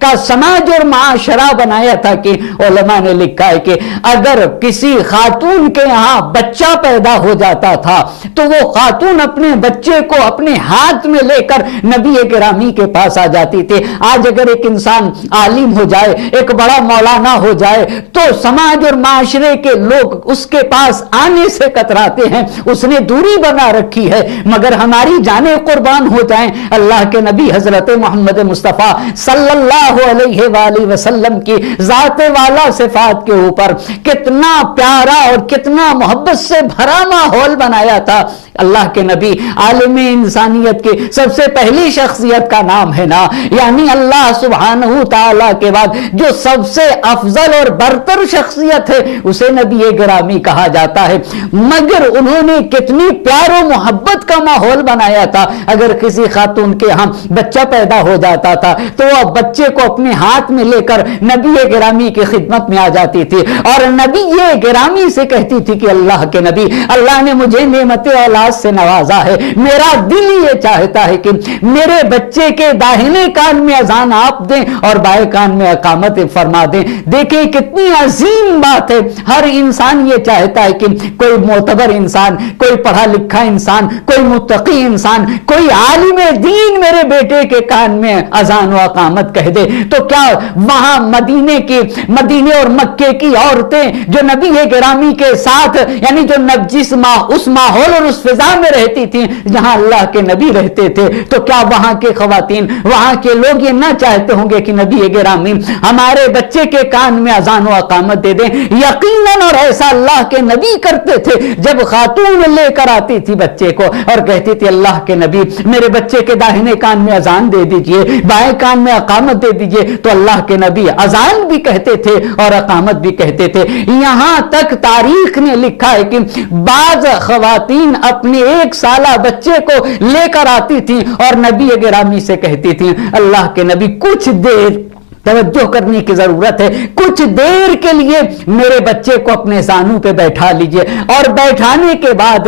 کا سماج اور معاشرہ بنایا تھا کہ علماء نے لکھا ہے کہ اگر کسی خاتون کے یہاں بچہ پیدا ہو جاتا تھا تو وہ خاتون اپنے بچے کو اپنے ہاتھ میں لے کر نبی گرامی کے پاس آ جاتی تھی۔ آج اگر ایک انسان عالم ہو جائے، ایک بڑا مولانا ہو جائے، تو سماج اور معاشرے کے لوگ اس کے پاس آنے سے کتراتے ہیں، اس نے دوری بنا رکھی ہے۔ مگر ہماری جانیں قربان ہو جائیں اللہ کے نبی حضرت محمد مصطفیٰ صلی اللہ علیہ وآلہ وسلم کی ذات والا صفات کے اوپر کتنا پیارا اور کتنا محبت سے بھرا ماحول بنایا تھا۔ اللہ کے نبی عالم انسانیت کی سب سے پہلی شخصیت کا نام ہے نا، یعنی اللہ سبحانہ تعالیٰ کے بعد جو سب سے افضل اور برتر شخصیت ہے اسے نبی گرامی کہا جاتا ہے۔ مگر انہوں نے کتنی پیار و محبت کا ماحول بنایا تھا۔ اگر کسی خاتون کے ہاں بچہ پیدا ہو جاتا تھا تو وہ بچے کو اپنے ہاتھ میں لے کر نبی گرامی کی خدمت میں آ جاتی تھی اور نبی گرامی سے کہتی تھی کہ اللہ کے نبی، اللہ نے مجھے نعمت اولاد سے نوازا ہے، میرا دل یہ چاہتا ہے کہ میرے بچے کے داہنے کان میں اذان آپ دیں اور بائیں کان میں اقامت فرما دیں۔ دیکھیں کتنی عظیم بات ہے۔ ہر انسان یہ چاہتا ہے کہ کوئی معتبر انسان، کوئی پڑھا لکھا انسان، کوئی متقی انسان، کوئی عالم دین میرے بیٹے کے کان میں اذان و اقامت کہہ دے۔ تو کیا وہاں مدینے اور مکے کی عورتیں جو نبی گرامی کے ساتھ، یعنی جو اس ماحول اور اس فضا میں رہتی تھیں جہاں اللہ کے نبی رہتے تھے، تو کیا وہاں کے خواتین، وہاں کے لوگ یہ نہ چاہتے ہوں گے کہ نبی گرامی ہمارے بچے کے کان میں اذان و اقامت دے دیں؟ یقیناً، اور ایسا اللہ کے نبی کرتے تھے۔ جب خاتون لے کر آتی تھی بچے کو اور کہتی تھی اللہ کے نبی میرے بچے کے داہنے کان میں اذان دے دیجئے، بائیں کان میں اقامت دے دیجئے، تو اللہ کے نبی اذان بھی کہتے تھے اور اقامت بھی کہتے تھے۔ یہاں تک تاریخ نے لکھا ہے کہ بعض خواتین اپنے 1 سالہ بچے کو لے کر آتی تھیں اور نبی گرامی سے کہتی تھیں اللہ کے نبی کچھ دیر توجہ کرنے کی ضرورت ہے، کچھ دیر کے لیے میرے بچے کو اپنے زانوں پہ بیٹھا لیجئے اور بیٹھانے کے بعد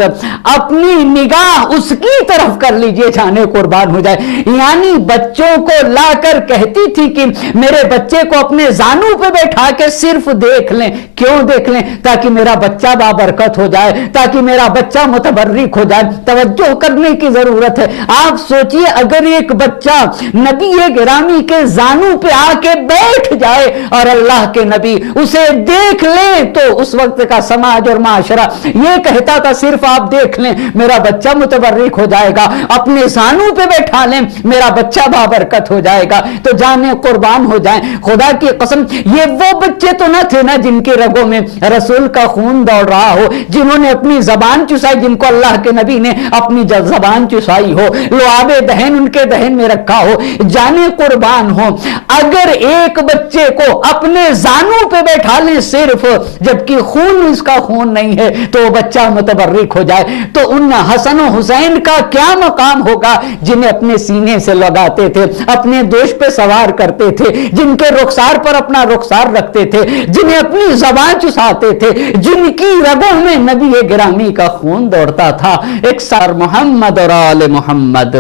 اپنی نگاہ اس کی طرف کر لیجئے، جانے قربان ہو جائے۔ یعنی بچوں کو لا کر کہتی تھی کہ میرے بچے کو اپنے زانوں پہ بیٹھا کے صرف دیکھ لیں۔ کیوں دیکھ لیں؟ تاکہ میرا بچہ بابرکت ہو جائے، تاکہ میرا بچہ متبرک ہو جائے۔ توجہ کرنے کی ضرورت ہے۔ آپ سوچئے اگر ایک بچہ نبی گرامی کے زانوں پہ آ کے بیٹھ جائے اور اللہ کے نبی اسے دیکھ لیں تو اس وقت کا سماج اور معاشرہ یہ کہتا تھا صرف آپ دیکھ لیں میرا بچہ متبرک ہو جائے گا، اپنے زانوں پہ بیٹھا لیں میرا بچہ بابرکت ہو جائے گا۔ تو جانے قربان ہو جائیں، خدا کی قسم یہ وہ بچے تو نہ تھے نا جن کے رگوں میں رسول کا خون دوڑ رہا ہو، جنہوں نے اپنی زبان چسائی، جن کو اللہ کے نبی نے اپنی زبان چسائی ہو، لعاب دہن ان کے دہن میں رکھا ہو، جانے قربان ہو۔ اگر ایک بچے کو اپنے زانوں پہ بیٹھا لیں صرف، جبکہ خون اس کا خون نہیں ہے، تو وہ بچہ متبرک ہو جائے، تو ان حسن و حسین کا کیا مقام ہوگا جنہیں اپنے سینے سے لگاتے تھے، اپنے دوش پہ سوار کرتے تھے، جن کے رخسار پر اپنا رخسار رکھتے تھے، جنہیں اپنی زبان چساتے تھے، جن کی رگوں میں نبی گرامی کا خون دوڑتا تھا۔ ایک سار محمد اور آل محمد۔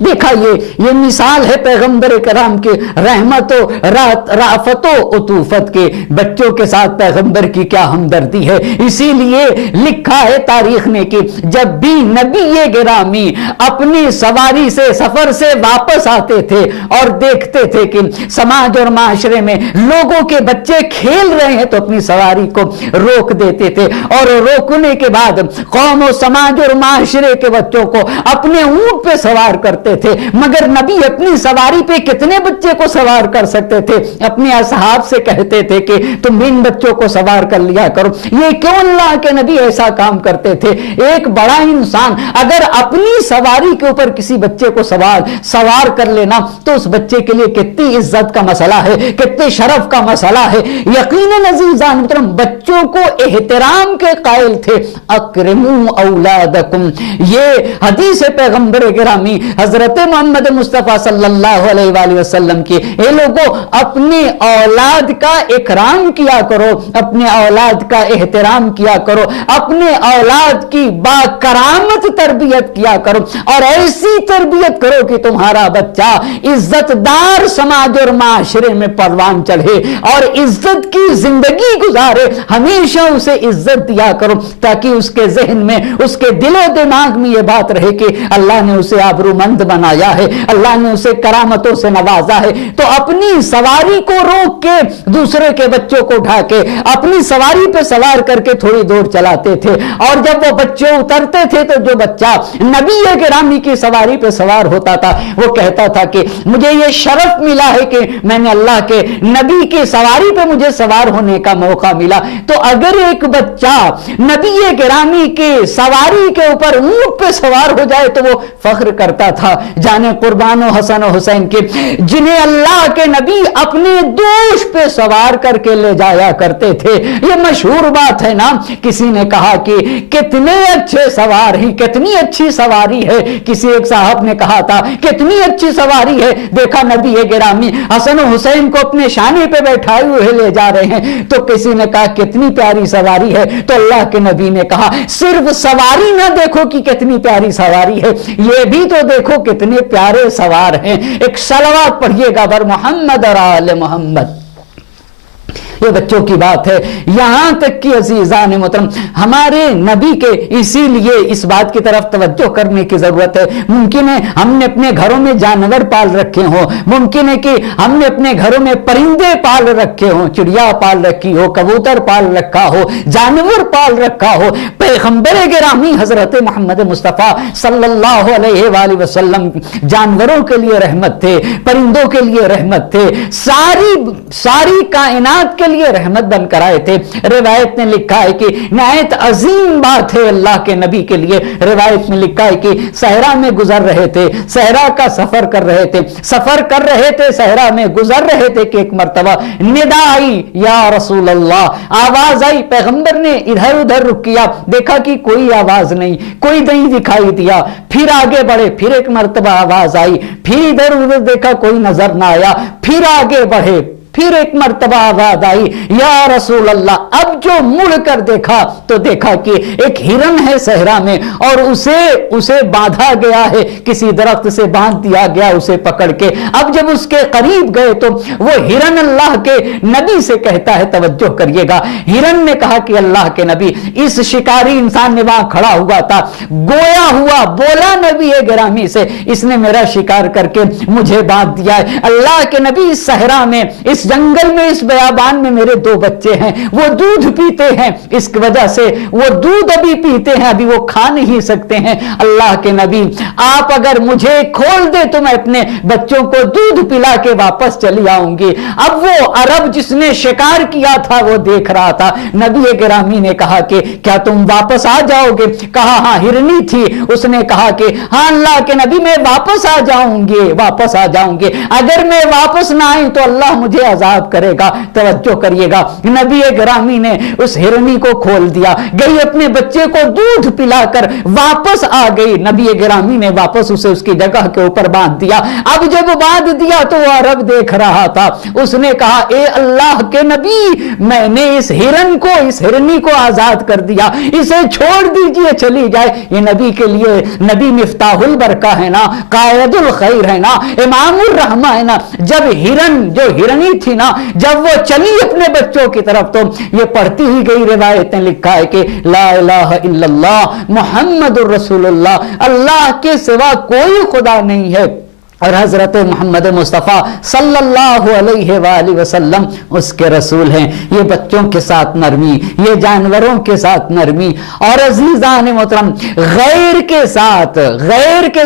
دیکھا یہ مثال ہے پیغمبر کرام کے رحمت و رافت و عطوفت کے. بچوں کے ساتھ پیغمبر کی کیا ہمدردی ہے. اسی لیے لکھا ہے تاریخ نے کہ جب بھی نبی گرامی اپنی سواری سے سفر سے واپس آتے تھے اور دیکھتے تھے کہ سماج اور معاشرے میں لوگوں کے بچے کھیل رہے ہیں تو اپنی سواری کو روک دیتے تھے, اور روکنے کے بعد قوم و سماج اور معاشرے کے بچوں کو اپنے اونٹ پہ سوار کرتے تھے. مگر نبی اپنی سواری پہ کتنے بچے کو سوار کر سکتے تھے؟ اپنے اصحاب سے کہتے تھے کہ تم ان بچوں کو سوار کر لیا کرو. یہ کیوں اللہ کے نبی ایسا کام کرتے تھے؟ ایک بڑا انسان اگر اپنی سواری کے اوپر کسی بچے کو سوار کر لینا تو اس بچے کے لیے کتنی عزت کا مسئلہ ہے, کتنے شرف کا مسئلہ ہے. یقیناً عزیزان محترم بچوں کو احترام کے قائل تھے. اکرموا اولادکم, یہ حدیث پیغمبر گرامی حضرت محمد مصطفیٰ صلی اللہ علیہ وآلہ وسلم کی. اے لوگوں, اپنے اولاد کا اکرام کیا کرو, اپنے اولاد کا احترام کیا کرو, اپنے اولاد کی با کرامت تربیت کیا کرو, اور ایسی تربیت کرو کہ تمہارا بچہ عزت دار سماج اور معاشرے میں پروان چڑھے اور عزت کی زندگی گزارے. ہمیشہ اسے عزت دیا کرو تاکہ اس کے ذہن میں, اس کے دل و دماغ میں یہ بات رہے کہ اللہ نے اسے آبرومند بنایا ہے, اللہ نے اسے کرامتوں سے نوازا ہے. تو اپنی سواری کو روک کے دوسرے کے بچوں کو اٹھا کے اپنی سواری پہ سوار کر کے تھوڑی دور چلاتے تھے, اور جب وہ بچے اترتے تھے تو جو بچہ نبی گرامی کی سواری پہ سوار ہوتا تھا وہ کہتا تھا کہ مجھے یہ شرف ملا ہے کہ میں نے اللہ کے نبی کی سواری پہ مجھے سوار ہونے کا موقع ملا. تو اگر ایک بچہ نبی گرامی کی سواری کے اوپر اونٹ پہ سوار ہو جائے تو وہ فخر کرتا تھا. جانے قربان و حسن و حسین کے جنہیں اللہ کے نبی اپنے دوش پہ سوار کر کے لے جایا کرتے تھے. یہ مشہور بات ہے نا, کسی نے کہا کہ کتنے اچھے سوار ہیں, کتنی اچھی سواری ہے. کسی ایک صاحب نے کہا تھا کتنی اچھی سواری ہے, دیکھا نبی گرامی حسن و حسین کو اپنے شانے پہ بیٹھائے ہوئے لے جا رہے ہیں. تو کسی نے کہا کتنی پیاری سواری ہے. تو اللہ کے نبی نے کہا صرف سواری نہ دیکھو کہ کتنی پیاری سواری ہے, یہ بھی تو دیکھو کتنے پیارے سوار ہیں. ایک صلوات پڑھیے گا بر محمد اور آل محمد. یہ بچوں کی بات ہے. یہاں تک کہ عزیزان محترم ہمارے نبی کے اسی لیے اس بات کی طرف توجہ کرنے کی ضرورت ہے. ممکن ہے ہم نے اپنے گھروں میں جانور پال رکھے ہوں, ممکن ہے کہ ہم نے اپنے گھروں میں پرندے پال رکھے ہوں, چڑیا پال رکھی ہو, کبوتر پال رکھا ہو, جانور پال رکھا ہو. پیغمبر گرامی حضرت محمد مصطفیٰ صلی اللہ علیہ وآلہ وسلم جانوروں کے لیے رحمت تھے, پرندوں کے لیے رحمت تھے, ساری کائنات کے لیے رحمت بن کر آئے تھے. روایت نے لکھا ہے کہ نہایت عظیم بات ہے اللہ کے نبی کے لیے. روایت میں لکھا ہے کہ صحرا میں گزر رہے تھے, صحرا کا سفر کر رہے تھے, صحرا میں گزر رہے تھے کہ ایک مرتبہ ندا آئی, یا رسول اللہ, آواز آئی. پیغمبر نے ادھر ادھر رک کیا, دیکھا کہ کوئی آواز نہیں, کوئی نہیں دکھائی دیا. پھر آگے بڑھے, پھر ایک مرتبہ آواز آئی, پھر ادھر ادھر دیکھا کوئی نظر نہ آیا. پھر آگے بڑھے, پھر ایک مرتبہ آواز آئی, یا رسول اللہ. اب جو مڑ کر دیکھا تو دیکھا کہ ایک ہرن ہے صحرا میں, اور اسے باندھا گیا ہے, کسی درخت سے باندھ دیا گیا اسے پکڑ کے. اب جب اس کے قریب گئے تو وہ ہرن اللہ کے نبی سے کہتا ہے, توجہ کریے گا, ہرن نے کہا کہ اللہ کے نبی, اس شکاری انسان نے وہاں کھڑا ہوا تھا, گویا ہوا, بولا نبی گرامی سے, اس نے میرا شکار کر کے مجھے باندھ دیا ہے. اللہ کے نبی اس صحرا میں, اس جنگل میں, اس بیابان میں میرے 2 بچے ہیں, وہ دودھ پیتے ہیں, اس کی وجہ سے وہ دودھ ابھی پیتے ہیں, ابھی وہ کھا نہیں سکتے ہیں. اللہ کے نبی آپ اگر مجھے کھول دے تو میں اپنے بچوں کو دودھ پلا کے واپس چلی آؤں گی. اب وہ عرب جس نے شکار کیا تھا وہ دیکھ رہا تھا. نبی گرامی نے کہا کہ کیا تم واپس آ جاؤ گے؟ کہا ہاں, ہرنی تھی, اس نے کہا کہ ہاں اللہ کے نبی میں واپس آ جاؤں گی, واپس آ جاؤں گے. اگر میں واپس نہ آئی تو اللہ مجھے عذاب کرے گا. توجہ کریے گا, نبی گرامی نے اس ہرنی کو کھول دیا, گئی اپنے بچے کو دودھ پلا کر واپس آ گئی. نبی گرامی نے واپس اسے اس کی جگہ کے اوپر باندھ دیا. اب جب باندھ دیا تو وہ عرب دیکھ رہا تھا. اس نے کہا اے اللہ کے نبی, میں نے اس ہرن کو, اس ہرنی کو آزاد کر دیا, اسے چھوڑ دیجئے چلی جائے. یہ نبی کے لیے, نبی مفتاح البرکہ ہے نا, قائد الخیر ہے نا, امام الرحمہ ہے نا. جب ہرن, جو ہرنی تھی نا, جب وہ چلی اپنے بچوں کی طرف تو یہ پڑھتی ہی گئی روایتیں, لکھا ہے کہ لا الہ الا اللہ محمد الرسول اللہ, اللہ کے سوا کوئی خدا نہیں ہے اور حضرت محمد مصطفیٰ صلی اللہ علیہ وآلہ وسلم اس کے رسول ہیں. یہ بچوں کے ساتھ نرمی, یہ جانوروں کے ساتھ نرمی, اور عزیزان محترم غیر کے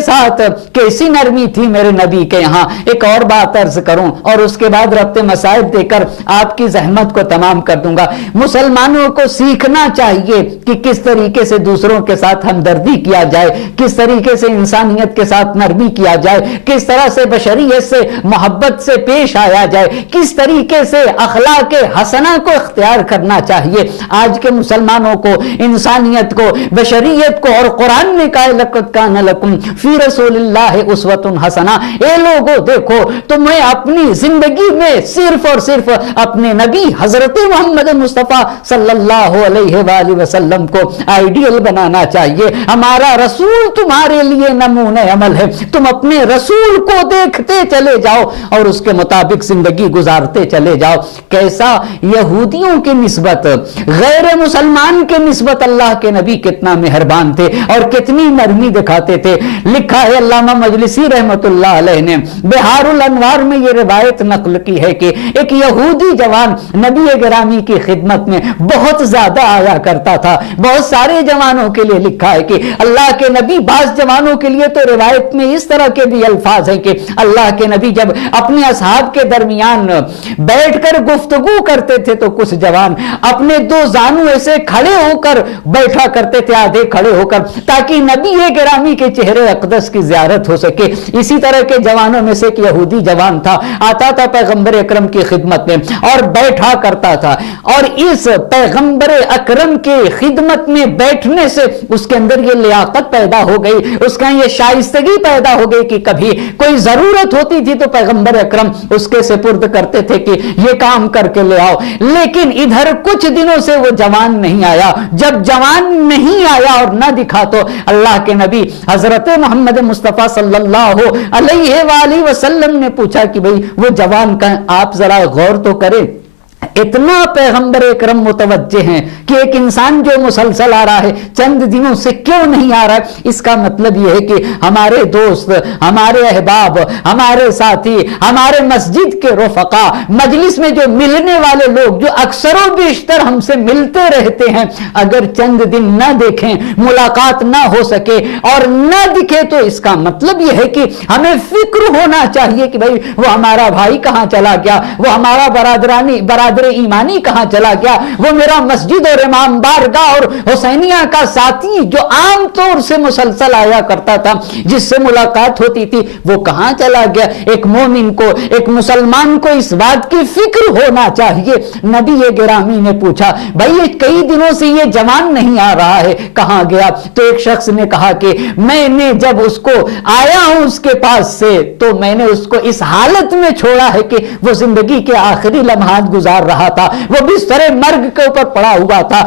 ساتھ کیسی نرمی تھی میرے نبی کے یہاں. ایک اور بات عرض کروں اور اس کے بعد ربط مسائب دے کر آپ کی زحمت کو تمام کر دوں گا. مسلمانوں کو سیکھنا چاہیے کہ کس طریقے سے دوسروں کے ساتھ ہمدردی کیا جائے, کس طریقے سے انسانیت کے ساتھ نرمی کیا جائے, کس طرح سے بشریت سے محبت سے پیش آیا جائے, کس طریقے سے اخلاق حسنہ کو اختیار کرنا چاہیے. آج کے مسلمانوں کو, انسانیت کو, بشریت کو, اور قرآن نے کہا لقد کان لکم فی رسول اللہ اسوۃ حسنہ, اے لوگوں دیکھو تمہیں اپنی زندگی میں صرف اور صرف اپنے نبی حضرت محمد مصطفیٰ صلی اللہ علیہ وآلہ وسلم کو آئیڈیل بنانا چاہیے. ہمارا رسول تمہارے لیے نمونہ عمل ہے, تم اپنے رسول کو دیکھتے چلے جاؤ اور اس کے مطابق زندگی گزارتے چلے جاؤ. کیسا یہودیوں کی نسبت, غیر مسلمان کے نسبت اللہ کے نبی کتنا مہربان تھے اور کتنی نرمی دکھاتے تھے. لکھا ہے علامہ مجلسی رحمت اللہ علیہ نے بہار الانوار میں یہ روایت نقل کی ہے کہ ایک یہودی جوان نبی گرامی کی خدمت میں بہت زیادہ آیا کرتا تھا. بہت سارے جوانوں کے لیے لکھا ہے کہ اللہ کے نبی, بعض جوانوں کے لیے تو روایت میں اس طرح کے بھی الفاظ ہے کہ اللہ کے نبی جب اپنے اصحاب کے درمیان بیٹھ کر گفتگو کرتے تھے تو کچھ جوان اپنے دو زانو ایسے کھڑے ہو کر بیٹھا کرتے تھے, آدھے کھڑے ہو کر, تاکہ نبی گرامی کے چہرے اقدس کی زیارت ہو سکے. اسی طرح کے جوانوں میں سے ایک یہودی جوان تھا, آتا تھا پیغمبر اکرم کی خدمت میں اور بیٹھا کرتا تھا, اور اس پیغمبر اکرم کی خدمت میں بیٹھنے سے اس کے اندر یہ لیاقت پیدا ہو گئی, اس کا یہ شائستگی پیدا ہو گئی کہ کبھی کوئی ضرورت ہوتی تھی تو پیغمبر اکرم اس کے سپرد کرتے تھے کہ یہ کام کر کے لے آؤ. لیکن ادھر کچھ دنوں سے وہ جوان نہیں آیا. جب جوان نہیں آیا اور نہ دکھا تو اللہ کے نبی حضرت محمد مصطفیٰ صلی اللہ علیہ وآلہ وسلم نے پوچھا کہ بھئی وہ جوان کہیں, آپ ذرا غور تو کریں, اتنا پیغمبر اکرم متوجہ ہیں کہ ایک انسان جو مسلسل آ رہا ہے چند دنوں سے کیوں نہیں آ رہا ہے. اس کا مطلب یہ ہے کہ ہمارے دوست, ہمارے احباب, ہمارے ساتھی, ہمارے مسجد کے رفقا, مجلس میں جو ملنے والے لوگ جو اکثر و بیشتر ہم سے ملتے رہتے ہیں, اگر چند دن نہ دیکھیں, ملاقات نہ ہو سکے اور نہ دکھے تو اس کا مطلب یہ ہے کہ ہمیں فکر ہونا چاہیے کہ بھئی وہ ہمارا بھائی کہاں چلا گیا, وہ ہمارا برادر ایمانی کہاں چلا گیا, وہ میرا مسجد اور امام بارگاہ اور حسینیہ کا ساتھی جو عام طور سے مسلسل آیا کرتا تھا, جس سے ملاقات ہوتی تھی, وہ کہاں چلا گیا. ایک مومن کو, ایک مسلمان کو اس بات کی فکر ہونا چاہیے. نبی گرامی نے پوچھا بھائی کئی دنوں سے یہ جوان نہیں آ رہا ہے, کہاں گیا؟ تو ایک شخص نے کہا کہ میں نے جب اس کو آیا ہوں اس کے پاس سے تو میں نے اس کو اس حالت میں چھوڑا ہے کہ وہ زندگی کے آخری لمحات گزار رہا تھا, وہ بستر مرگ کے اوپر پڑا ہوا تھا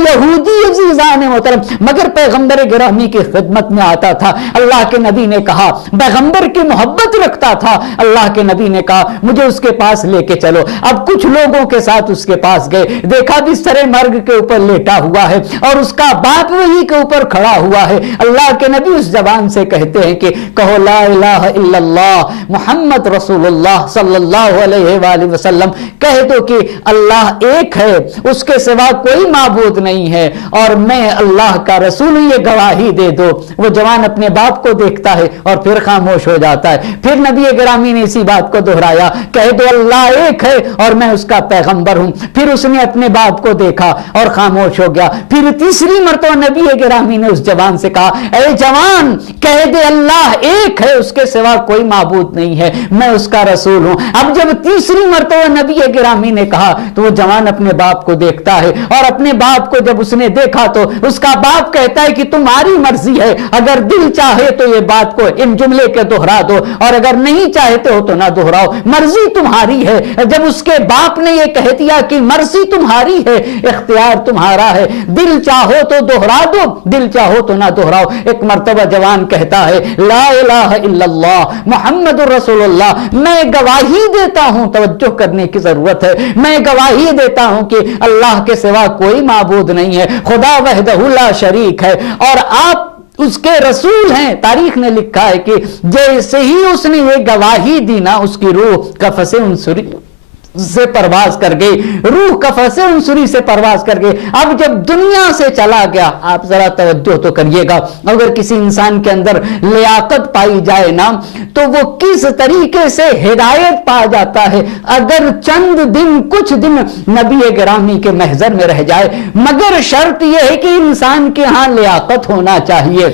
یہودی عزیزان محترم, مگر پیغمبر گرامی کی خدمت میں آتا تھا. اللہ کے نبی نے کہا, پیغمبر کی محبت رکھتا تھا, اللہ کے نبی نے کہا مجھے اس کے پاس لے کے چلو. اب کچھ لوگوں کے ساتھ اس کے پاس گئے, دیکھا بستر مرگ کے اوپر لیٹا ہوا ہے اور اس کا باپ وہی کے اوپر کھڑا ہوا ہے. اللہ کے نبی اس زبان سے کہتے ہیں کہ کہو لا الہ الا اللہ محمد رسول اللہ صلی اللہ علیہ وآلہ وسلم, کہہ دو کہ اللہ ایک ہے، اس کے سوا کوئی معبود نہیں ہے اور میں اللہ کا رسول ہوں، یہ گواہی دے دو۔ وہ جوان اپنے باپ کو دیکھتا ہے اور پھر خاموش ہو جاتا ہے۔ پھر نبی گرامی نے اسی بات کو دہرایا، کہہ دو اللہ ایک ہے اور میں اس کا پیغمبر ہوں۔ پھر اس نے اپنے باپ کو دیکھا اور خاموش ہو گیا۔ پھر تیسری مرتبہ نبی گرامی نے اس جوان سے کہا، اے جوان کہہ دے اللہ ایک ہے، اس کے سوا کوئی معبود نہیں ہے، میں اس کا رسول ہوں۔ اب جب تیسری مرتبہ نبی گرامی نے کہا تو وہ جوان اپنے باپ کو دیکھتا ہے اور اپنے باپ کو جب اس نے دیکھا تو اس کا باپ کہتا ہے کہ تمہاری مرضی ہے، اگر دل چاہے تو یہ بات کو ان جملے کے دہرا دو اور اگر نہیں چاہتے ہو تو نہ دہراؤ، مرضی تمہاری ہے۔ جب اس کے باپ نے یہ کہہ دیا کہ مرضی تمہاری ہے، اختیار تمہارا ہے، دل چاہو تو دہرا دو، دل چاہو تو نہ دہراؤ۔ ایک مرتبہ جوان کہتا ہے لا الہ الا اللہ محمد رسول اللہ، میں گواہی دیتا ہوں، توجہ کرنے کی ضرورت ہے، میں گواہی دیتا ہوں کہ اللہ کے سوا کوئی معبود نہیں ہے، خدا وحدہ لا شریک ہے اور آپ اس کے رسول ہیں۔ تاریخ نے لکھا ہے کہ جیسے ہی اس نے یہ گواہی دی نا، اس کی روح قفس انصری سے پرواز کر گئی، روح قفس انصری سے پرواز کر گئی۔ اب جب دنیا سے چلا گیا، آپ ذرا توجہ تو کریے گا، اگر کسی انسان کے اندر لیاقت پائی جائے نا تو وہ کس طریقے سے ہدایت پا جاتا ہے۔ اگر چند دن کچھ دن نبی گرامی کے محضر میں رہ جائے، مگر شرط یہ ہے کہ انسان کے ہاں لیاقت ہونا چاہیے۔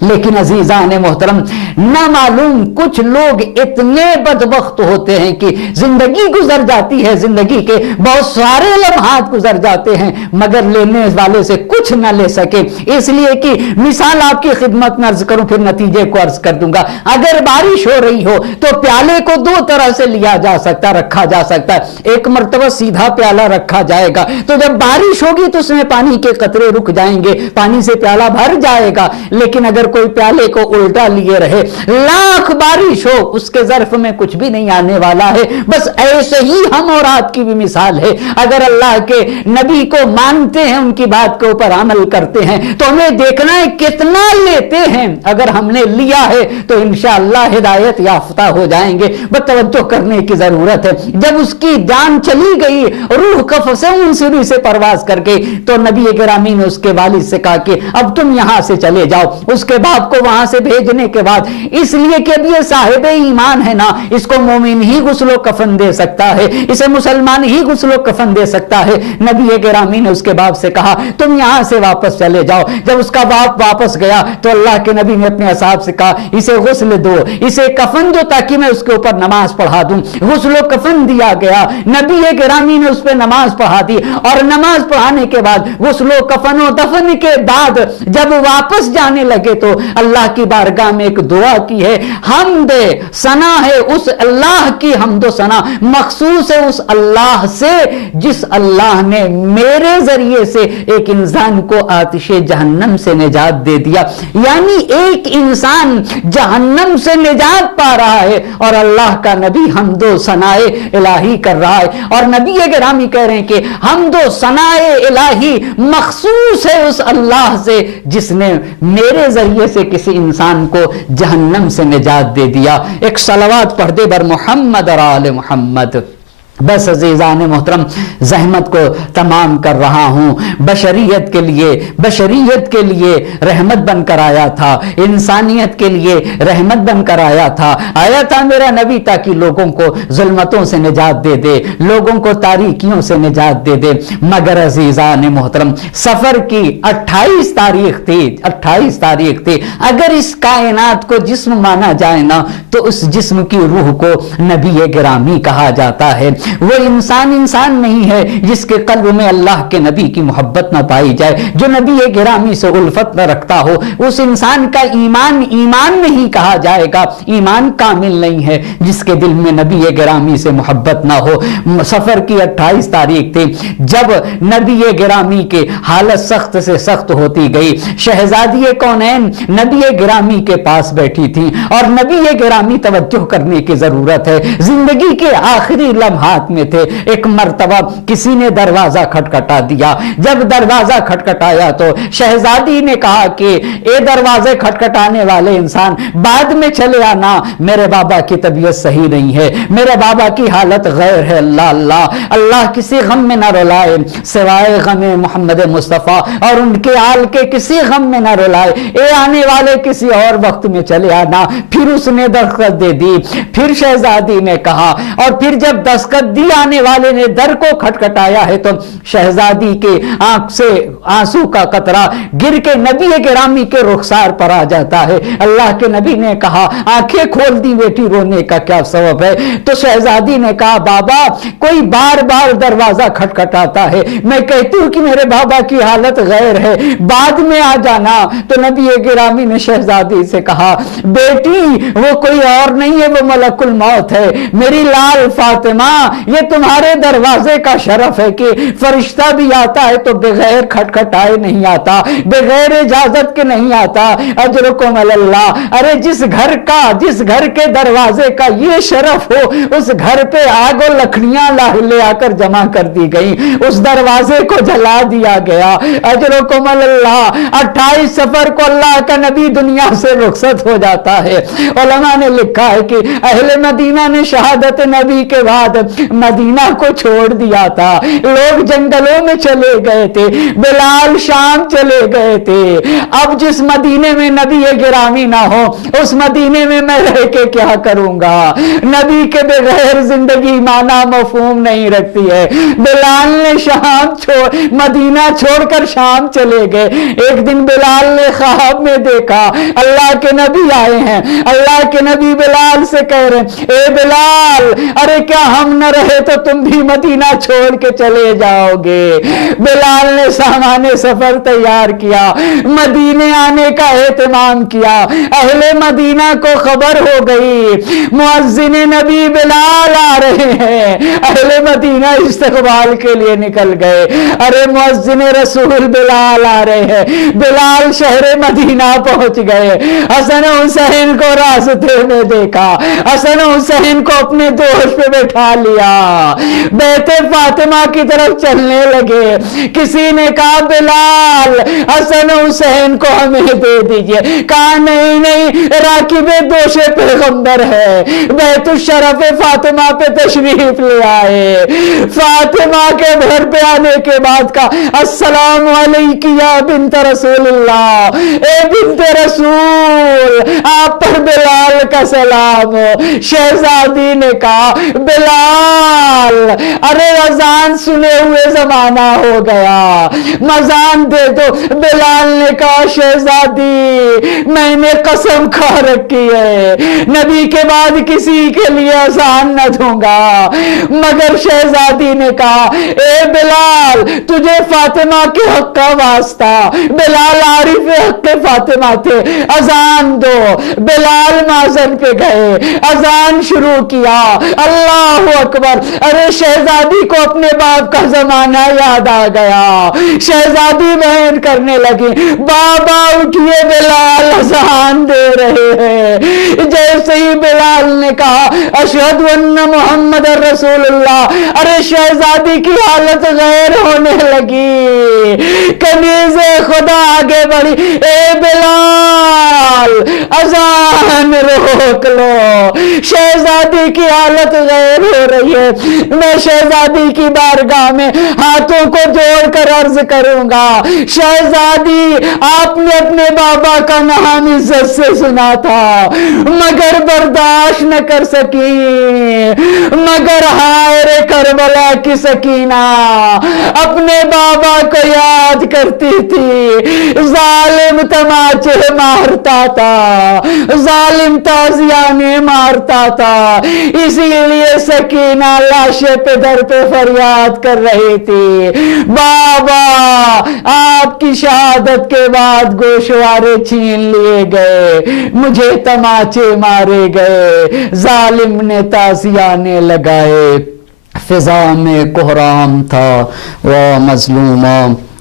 لیکن عزیزان محترم، نہ معلوم کچھ لوگ اتنے بدبخت ہوتے ہیں کہ زندگی گزر جاتی ہے، زندگی کے بہت سارے لمحات گزر جاتے ہیں مگر لینے والے سے کچھ نہ لے سکے۔ اس لیے کہ مثال آپ کی خدمت میں عرض کروں، پھر نتیجے کو عرض کر دوں گا۔ اگر بارش ہو رہی ہو تو پیالے کو دو طرح سے لیا جا سکتا، رکھا جا سکتا ہے۔ ایک مرتبہ سیدھا پیالہ رکھا جائے گا تو جب بارش ہوگی تو اس میں پانی کے قطرے رک جائیں گے، پانی سے پیالہ بھر جائے گا۔ لیکن اگر کوئی پیالے کو الٹا لیے رہے، لاکھ بارش ہو اس کے ظرف میں کچھ بھی نہیں آنے والا ہے۔ بس ایسے ہی ہم اور آپ کی بھی مثال ہے، اگر اللہ کے نبی کو مانتے ہیں، ان کی بات کے اوپر عمل کرتے ہیں تو ہمیں دیکھنا ہے کتنا لیتے ہیں۔ اگر ہم نے لیا ہے تو انشاءاللہ ہدایت یافتہ ہو جائیں گے۔ بس توجہ کرنے کی ضرورت ہے۔ جب اس کی جان چلی گئی، روح قفس انصری سے پرواز کر گئی، تو نبی گرامی نے اس کے والد سے کہا کہ اب تم یہاں سے چلے جاؤ۔ اس کے باپ کو وہاں سے بھیجنے کے بعد، اس لیے کہ اب یہ صاحب ایمان ہے نا، اس کو مومن ہی غسل و کفن دے سکتا ہے، اسے مسلمان ہی غسل و کفن دے سکتا ہے۔ نبی گرامی نے اس کے باپ سے کہا تم یہاں سے واپس چلے جاؤ۔ جب اس کا باپ واپس گیا تو اللہ کے نبی نے اپنے اصحاب سے کہا اسے غسل دو، اسے کفن دو تاکہ میں اس کے اوپر نماز پڑھا دوں۔ غسل و کفن دیا گیا، نبی گرامی نے اس پہ نماز پڑھا دی اور نماز پڑھانے کے بعد غسل و کفن و دفن کے بعد جب واپس جانے لگے تو اللہ کی بارگاہ میں ایک دعا کی ہے، حمد ثنا ہے اس اللہ کی، حمد و ثنا مخصوص ہے اس اللہ سے جس اللہ نے میرے ذریعے سے ایک انسان کو آتش جہنم سے نجات دے دیا۔ یعنی ایک انسان جہنم سے نجات پا رہا ہے اور اللہ کا نبی حمد و ثنا الہی کر رہا ہے۔ اور نبی گرامی کہہ رہے ہیں کہ حمد و ثنا الہی مخصوص ہے اس اللہ سے جس نے میرے ذریعے سے کسی انسان کو جہنم سے نجات دے دیا۔ ایک صلوات پڑھ دے بر محمد اور آل محمد۔ بس عزیزان محترم، زحمت کو تمام کر رہا ہوں، بشریت کے لیے رحمت بن کر آیا تھا، انسانیت کے لیے رحمت بن کر آیا تھا میرا نبی تاکہ لوگوں کو ظلمتوں سے نجات دے دے، لوگوں کو تاریکیوں سے نجات دے دے۔ مگر عزیزان محترم، سفر کی 28 تاریخ تھی۔ اگر اس کائنات کو جسم مانا جائے نا تو اس جسم کی روح کو نبی گرامی کہا جاتا ہے۔ وہ انسان نہیں ہے جس کے قلب میں اللہ کے نبی کی محبت نہ پائی جائے، جو نبی گرامی سے الفت نہ رکھتا ہو، اس انسان کا ایمان نہیں کہا جائے گا، ایمان کامل نہیں ہے جس کے دل میں نبی گرامی سے محبت نہ ہو۔ سفر کی 28 تاریخ تھی جب نبی گرامی کے حالت سخت سے سخت ہوتی گئی۔ شہزادی کونین نبی گرامی کے پاس بیٹھی تھی اور نبی گرامی، توجہ کرنے کی ضرورت ہے، زندگی کے آخری لمحات حالات میں تھے. ایک مرتبہ کسی نے دروازہ کھٹکھٹا دیا. جب دروازہ کھٹکھٹایا تو شہزادی نے کہا کہ اے دروازے کھٹکھٹانے والے انسان, بعد میں چلے آنا, میرے بابا کی طبیعت صحیح نہیں ہے, میرے بابا کی حالت غیر ہے. اللہ اللہ اللہ کسی غم میں نہ رلائے سوائے غم محمد مصطفیٰ, اور ان کے آل کے کسی غم میں نہ رلائے. اے آنے والے کسی اور وقت میں چلے آنا. پھر اس نے دستخط دے دی. پھر شہزادی نے کہا, اور پھر جب دستخط دی آنے والے نے در کو کھٹکھٹایا ہے تو شہزادی کے آنکھ سے آنسو کا قطرہ گر کے نبی گرامی کے رخسار پر آ جاتا ہے. اللہ کے نبی نے کہا, آنکھیں کھول دی بیٹی, رونے کا کیا سبب ہے؟ تو شہزادی نے کہا, بابا کوئی بار بار دروازہ کھٹکھٹاتا ہے, میں کہتی ہوں کہ میرے بابا کی حالت غیر ہے, بعد میں آ جانا. تو نبی گرامی نے شہزادی سے کہا, بیٹی وہ کوئی اور نہیں ہے, وہ ملک الموت ہے, میری لال فاطمہ. یہ تمہارے دروازے کا شرف ہے کہ فرشتہ بھی آتا ہے تو بغیر کھٹکھٹائے نہیں آتا, بغیر اجازت کے نہیں آتا. اجرکم اللہ. ارے جس گھر کے دروازے کا یہ شرف ہو, اس گھر پہ آگ و لکڑیاں لے آ کر جمع کر دی گئی, اس دروازے کو جلا دیا گیا. اجرکم اللہ. 28 سفر کو اللہ کا نبی دنیا سے رخصت ہو جاتا ہے. علماء نے لکھا ہے کہ اہل مدینہ نے شہادت نبی کے بعد مدینہ کو چھوڑ دیا تھا, لوگ جنگلوں میں چلے گئے تھے, بلال شام چلے گئے تھے. اب جس مدینے میں نبی گرامی نہ ہو, اس مدینے میں میں رہ کے کیا کروں گا؟ نبی کے بغیر زندگی معنی مفہوم نہیں رکھتی ہے. بلال نے مدینہ چھوڑ کر شام چلے گئے. ایک دن بلال نے خواب میں دیکھا اللہ کے نبی آئے ہیں. اللہ کے نبی بلال سے کہہ رہے ہیں, اے بلال, ارے کیا ہم نہ رہے تو تم بھی مدینہ چھوڑ کے چلے جاؤ گے؟ بلال نے سامان سفر تیار کیا, مدینے آنے کا اہتمام کیا. اہل مدینہ کو خبر ہو گئی مؤذن نبی بلال آ رہے ہیں. اہل مدینہ استقبال کے لیے نکل گئے. ارے مؤذن رسول بلال آ رہے ہیں. بلال شہر مدینہ پہنچ گئے. حسن حسین کو راستے میں دیکھا, حسن حسین کو اپنے دوش پہ بٹھا لیا, بیت فاطمہ کی طرف چلنے لگے. کسی نے کہا بلال حسن حسین کو ہمیں دے دیجئے. کہا نہیں, راکب دوش پیغمبر ہے, بیت الشرف فاطمہ پہ تشریف لے آئے. فاطمہ کے گھر پہ آنے کے بعد کہا, السلام علیک یا بنت رسول اللہ, اے بنت رسول, آپ پر بلال کا سلام. شہزادی نے کہا, بلال, ارے اذان سنے ہوئے زمانہ ہو گیا, اذان دے دو. بلال نے کہا, شہزادی میں نے قسم کھا رکھی ہے نبی کے بعد کسی کے لیے اذان نہ دوں گا. مگر شہزادی نے کہا, اے بلال, تجھے فاطمہ کے حق کا واسطہ, بلال عارف حق فاطمہ تھے, اذان دو. بلال مازن پہ گئے, اذان شروع کیا. اللہ اکبر. ارے شہزادی کو اپنے باپ کا زمانہ یاد آ گیا. شہزادی بہن کرنے لگی, بابا اٹھئے, بلال اذان دے رہے ہیں. جیسے ہی بلال نے کہا, اشہد ان محمد رسول اللہ, ارے شہزادی کی حالت غیر ہونے لگی. کنیز خدا آگے بڑھی, اے بلال اذان روک لو, شہزادی کی حالت غیر ہو رہی ہے. میں شہزادی کی بارگاہ میں ہاتھوں کو جوڑ کر عرض کروں گا, شہزادی آپ نے اپنے بابا کا نام عزت سے سنا تھا مگر برداشت نہ کر سکی. مگر ہائے رے کربلا کی سکینہ اپنے بابا کو یاد کرتی تھی. ظالم تماچے مارتا تھا, ظالم تازیانے مارتا تھا, اسی لیے سکینہ لاشے پہ در پہ فریاد کر رہی تھی, بابا آپ کی شہادت کے بعد گوشوارے چھین لیے گئے, مجھے تماچے مارے گئے, ظالم نے تازیانے لگائے. فضا میں کوہرام تھا, وہ مظلومہ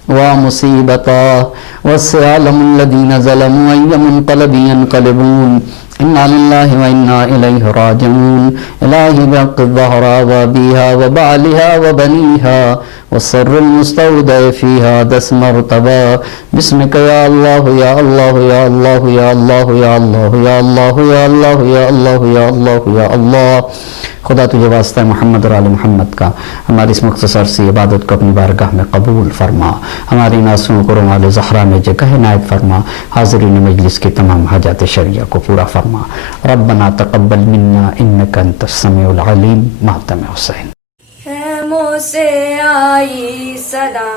ومصیبتا والسلام الذین ظلموا أي منقلب ينقلبون. إنا لله وإنا إليه راجعون إلهي بحق الزهراء وأبيها وبعلها وبنيها والسر المستودع فيها دس مرتبہ بسمك يا الله يا الله يا الله يا الله يا الله يا الله يا الله يا الله يا الله يا الله. خدا تجھے واسطہ محمد اور آل محمد کا ہماری اس مختصر سی عبادت کو اپنی بارگاہ میں قبول فرما. ہماری ناسوں کو رومال زہرا میں جگہ عنایت فرما. حاضرین مجلس کی تمام حاجات شرعیہ کو پورا فرما. ربنا تقبل منا انک انت السمیع العلیم. ماتم حسین. خیموں سے آئی صدا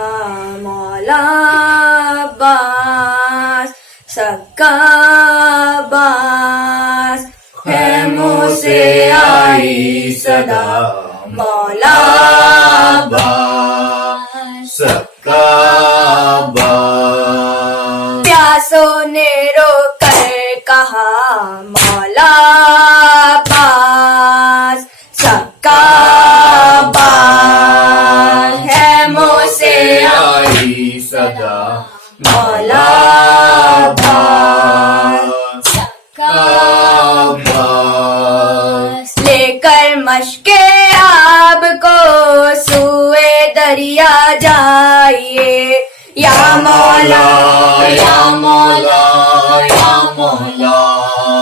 مولا عباس سکا عباس. خیموں سے آئی صدا مولا عباس سکا عباس. پیاسوں نے رو کر کہا مولا عباس سکا عباس. خیموں سے آئی صدا مولا عباس سکا عباس. لے کر مشق آب کو سوئے دریا جائیے یا مولا یا مولا یا مولا.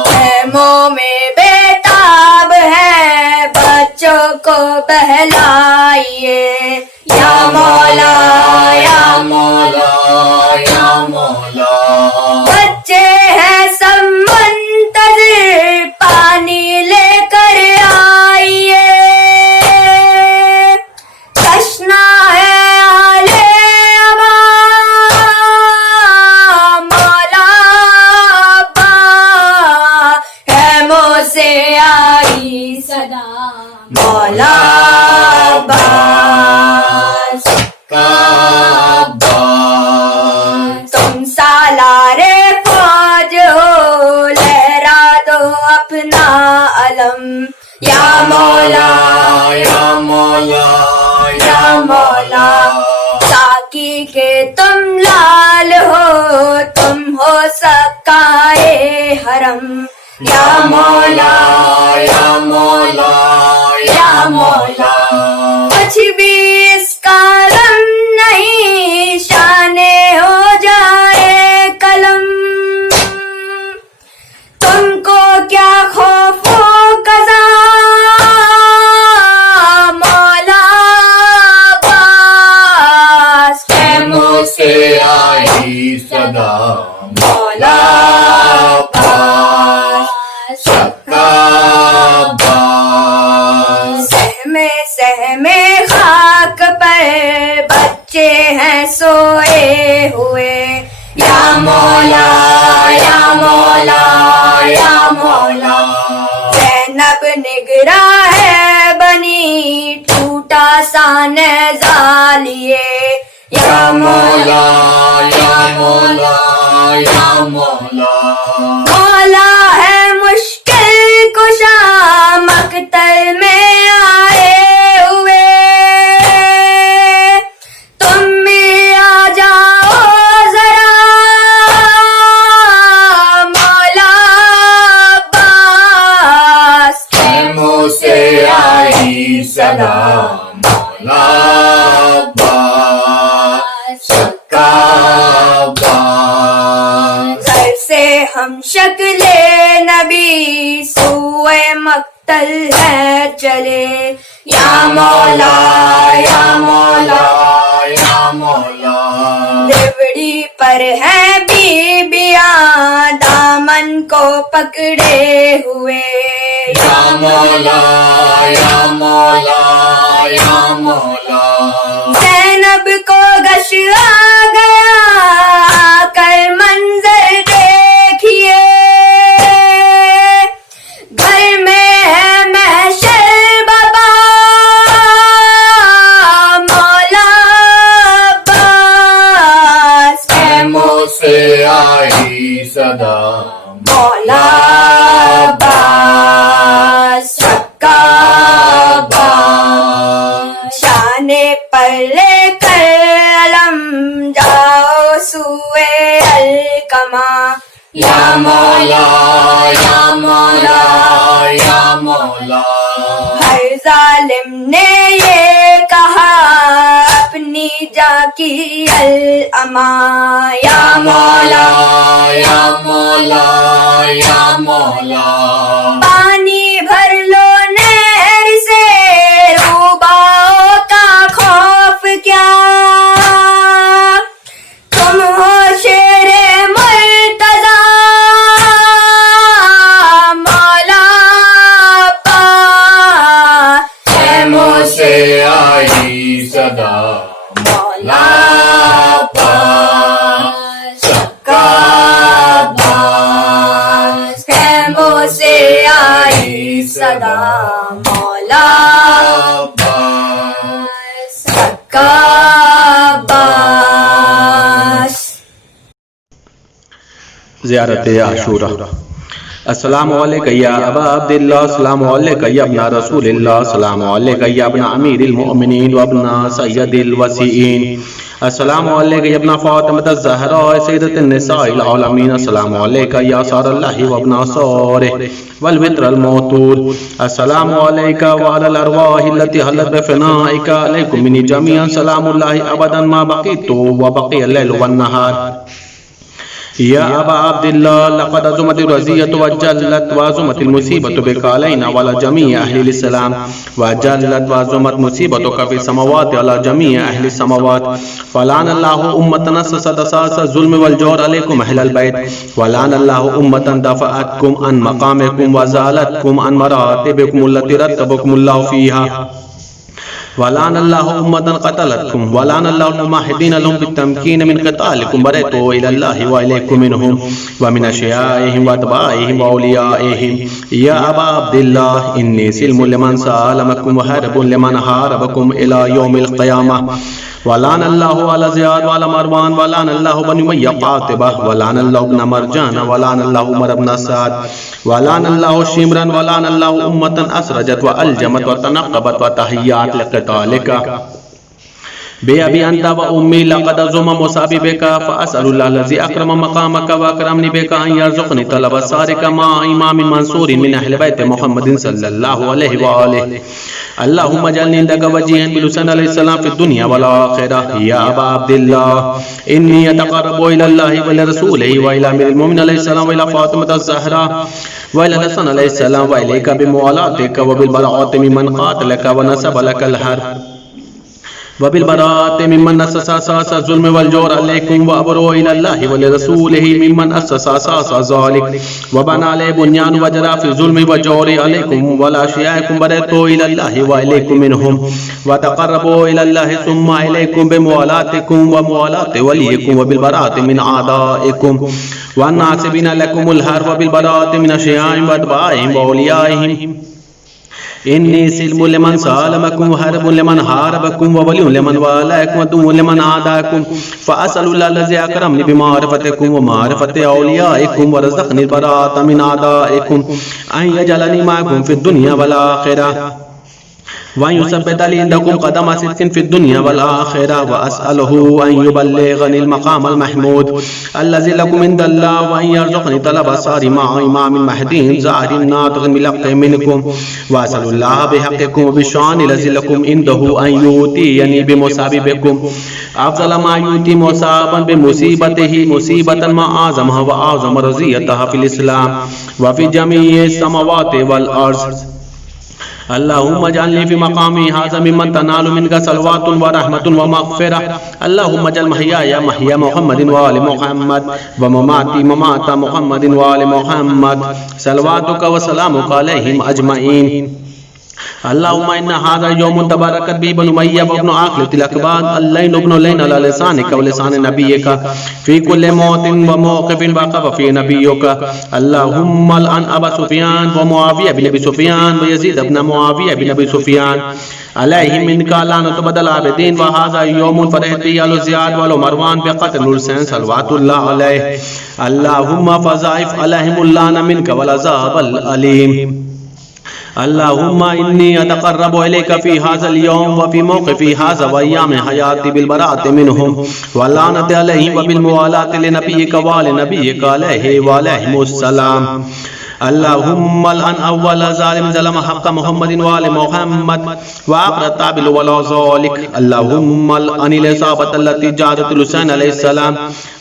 خیموں میں بیتاب ہے بچوں کو بہلائیے یا مولا یا مولا یا مولا. بچے ہیں سب منتظر پانی لے کر آئیے. تشنا ہے آلے ابا مولا ابا. خیموں سے آئی صدا مولا عباس سکا عباس. تم سالارے فوج ہو لہرا دو اپنا علم یا مولا یا مولا یا مولا. ساکی کے تم لال ہو تم ہو سکائے حرم یا مولا یا مولا یا مولا. کچھ بھی اس کا غم نہیں شانے ہو جائے قلم. تم کو کیا خوف و قضا مولا عباس. خیموں سے آئی صدا مولا عباس سکا عباس. سہمے خاک پر بچے ہیں سوئے ہوئے یا مولا یا مولا یا مولا. زینب نگرا ہے بنی ٹوٹا سا نیزہ لیے یا مولا یا مولا یا مولا. مولا ہے مشکل کشا مقتل میں آئے ہوئے. تم بھی آ جاؤ ذرا مولا عباس. خیموں سے آئی صدا مولا عباس سکا عباس. گھر سے ہم شکل نبی سوئے مقتل ہے چلے یا مولا یا مولا یا مولا. دیوڑی پر ہے بیبیاں دامن کو پکڑے ہوئے یا مولا یا مولا یا مولا. زینب کو غش آ گیا کر منظر دیکھیے. گھر میں ہے محشر بابا مولا عباس. خیموں سے آئی صدا مولا عباس سکا عباس. شان پر لے کر علم جاؤ سوئے الکما یا مولا یا مولا یا مولا ہر ظالم نے یہ کہا اپنی جا کی الاما یا مولا یا مولا یا مولا پانی بھر لو نہر سے روباؤ کا خوف کیا تم ہو شیر مرتضی مولا پاس خیموں سے آئی صدا مولا پاس کا باس خیموں سے آئی صدا مولا پاس کا باس زیارت عاشورہ۔ السلام علیکم یا ابا عبداللہ، السلام علیکم یا ابن رسول اللہ، السلام علیکم یا ابن امیر المؤمنین و ابن سید الوسیئین، السلام علیکم یا ابن فاطمۃ الزہراء سیدۃ النساء العالمین، السلام علیکم یا صار اللہ و ابن صورہ والوتر الموتور، السلام علیکم وعلی الارواح التي حلت بفنائک، علیکم منی جمیعا سلام اللہ ابدا ما بقیت وبقی اللیل والنہار۔ یا ابا عبداللہ لقد عظمت الرزیۃ وجلت وعظمت المصیبت بک علینا وعلی جمیع اہل الاسلام وجلت وعظمت مصیبتک فی السماوات علی جمیع اہل السماوات فلعن اللہ امة نسست اساس الظلم والجور علیکم اہل البیت ولعن اللہ امة دفعتکم عن مقامکم وزالتکم عن مراتبکم التي رتبکم اللہ فیہا ولعن اللہ امتا قتلتکم ولعن اللہ المماحدین لهم بالتمکین من قتالکم برئتو الى اللہ وإلیکم منہم ومن اشیائهم واتباعهم واولیائهم یا ابا عبداللہ انی سلم لمن سالمکم وحرب لمن حاربکم الى یوم القیامہ ولعن اللہ علی زیاد وعلی مروان ولعن اللہ بن امیہ قاطبہ ولعن اللہ ابن مرجان ولعن اللہ عمر بن سعد ولعن اللہ شمرا ولعن اللہ امتا اسرجت والجمت وتنقبت وتحیات لقتالک بے ابی انت و امی لقد عظم مصابی بک فاسأل اللہ الذی اکرم مقامک واکرمنی بک ان یرزقنی طلب السارک مع امام منصور من اہل بیت محمد صلی اللہ علیہ وآلہ اللہم اجعلنی عندک وجیہا بلسان علیہ السلام فی الدنیا والآخرہ یا ابا عبداللہ انی اتقرب الى اللہ ولرسولہ وإلى امیر المؤمنین علیہ السلام وإلى فاطمة الزہرا وإلى الحسن علیہ السلام وإلیک بموالاتک وبالبراءۃ ممن قاتلک ونصب لک الحرب وبالبراءة ممن أسس أساس الظلم والجور عليكم وأبروا إلى الله ولرسوله ممن أسس أساس ذلك وبنى عليه بنيان وجرى في الظلم والجور عليكم ولا شيئكم برئتوا إلى الله وإليكم منهم وتقربوا إلى الله ثم إليكم بموالاتكم وموالاة وليكم وبالبراءة من أعدائكم والناصبين لكم الحرب وبالبراءة من أشيائهم وأتباعهم وأوليائهم انی سلم لمن سالمکم وحرب لمن حاربکم وولی لمن والیکم ودو لمن عاداکم فاسأل اللہ الذی اکرمنی بمعرفتکم ومعرفت اولیائکم ورزقنی البراءة من اعدائکم ان یجعلنی معکم فی الدنیا والآخرہ وأن يثبت لي عندكم قدم صدق في الدنيا والآخرة وأسأله أن يبلغني المقام المحمود الذي لكم عند الله وأن يرزقني طلب الصار مع إمام المهدي زاهر ناطق بلقط منكم وأسأل الله بحقكم وبالشان الذي لكم عنده أن يؤتيني بمصابكم أفضل ما يؤتي مصابا بمصيبته مصيبة ما أعظمها وأعظم رزيتها في الإسلام وفي جميع السماوات والأرض اللهم اجعلني في مقامي هذا ممن تنال منك صلوات ورحمة ومغفرة اللهم اجعل محياي محيا محمد وآل محمد ومماتي ممات محمد وآل محمد صلواتك وسلامك عليهم أجمعين اللهم إن هذا يوم تباركت به بنو أمية وابن عاقلة الأكباد اللين ابن لين على لسانك ولسان نبيك في كل موت وموقف وقف في نبيك اللهم الآن أبا سفيان ومعاوية بن أبي سفيان ويزيد بن معاوية بن أبي سفيان عليهم منك لعنة بدل العابدين وهذا يوم فرحت به آل زياد وآل مروان بقتل الحسين صلوات الله عليه اللهم فضاعف عليهم اللعنة منك والعذاب الأليم اللهم إني أتقرب إليك في هذا اليوم وفي موقفي هذا وأيام حياتي بالبراءة منهم واللعنة عليهم وبالموالاة لنبيك ولنبيك عليه وعليهم السلام. اللهم الآن أول ظالم ظلم حق محمد وآل محمد وآخر التابل ولا ذلك. اللهم الآن الإصابة التي جاءت الحسين عليه السلام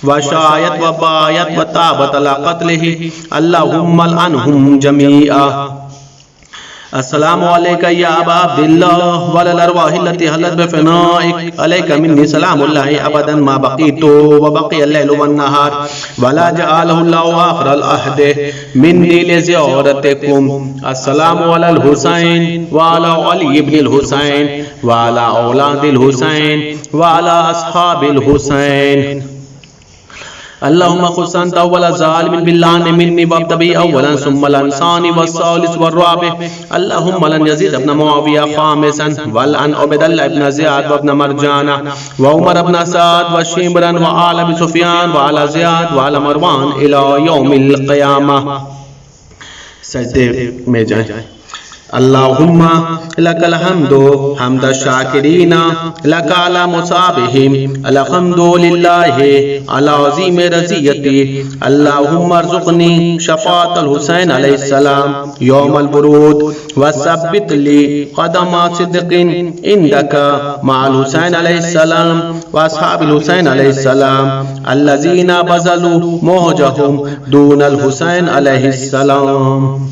وشايت وبايت وتابت على قتله اللهم الآنهم جميعا. السلام عليك يا أبا عبد الله وعلى الأرواح التي حلت بفنائك عليك مني سلام الله أبدا ما بقيت وبقي الليل والنهار ولا جعله الله آخر العهد مني لزيارتكم. السلام على الحسين وعلى علي بن الحسين وعلى أولاد الحسين وعلى أصحاب الحسين. اللهم خص أنت أول ظالم باللعن مني وابدأ بي أولا ثم الإنسان والثالث والرابع. اللهم لن يزيد ابن معاوية خامسا والآن عبد الله بن زياد وابن مرجانة وعمر بن سعد وشمرا وآل أبي سفيان وعلى زياد وعلى مروان إلى يوم القيامة. سجدے میں جائیں. اللهم لك الحمد حمد الشاكرين لك على مصابهم الحمد لله على عظيم رضيتي. اللهم ارزقني شفاعة الحسين عليه السلام يوم البرود وثبت لي قدم صدق عندك مع الحسين عليه السلام واصحاب الحسين عليه السلام الذين بذلوا موجهم دون الحسين عليه السلام.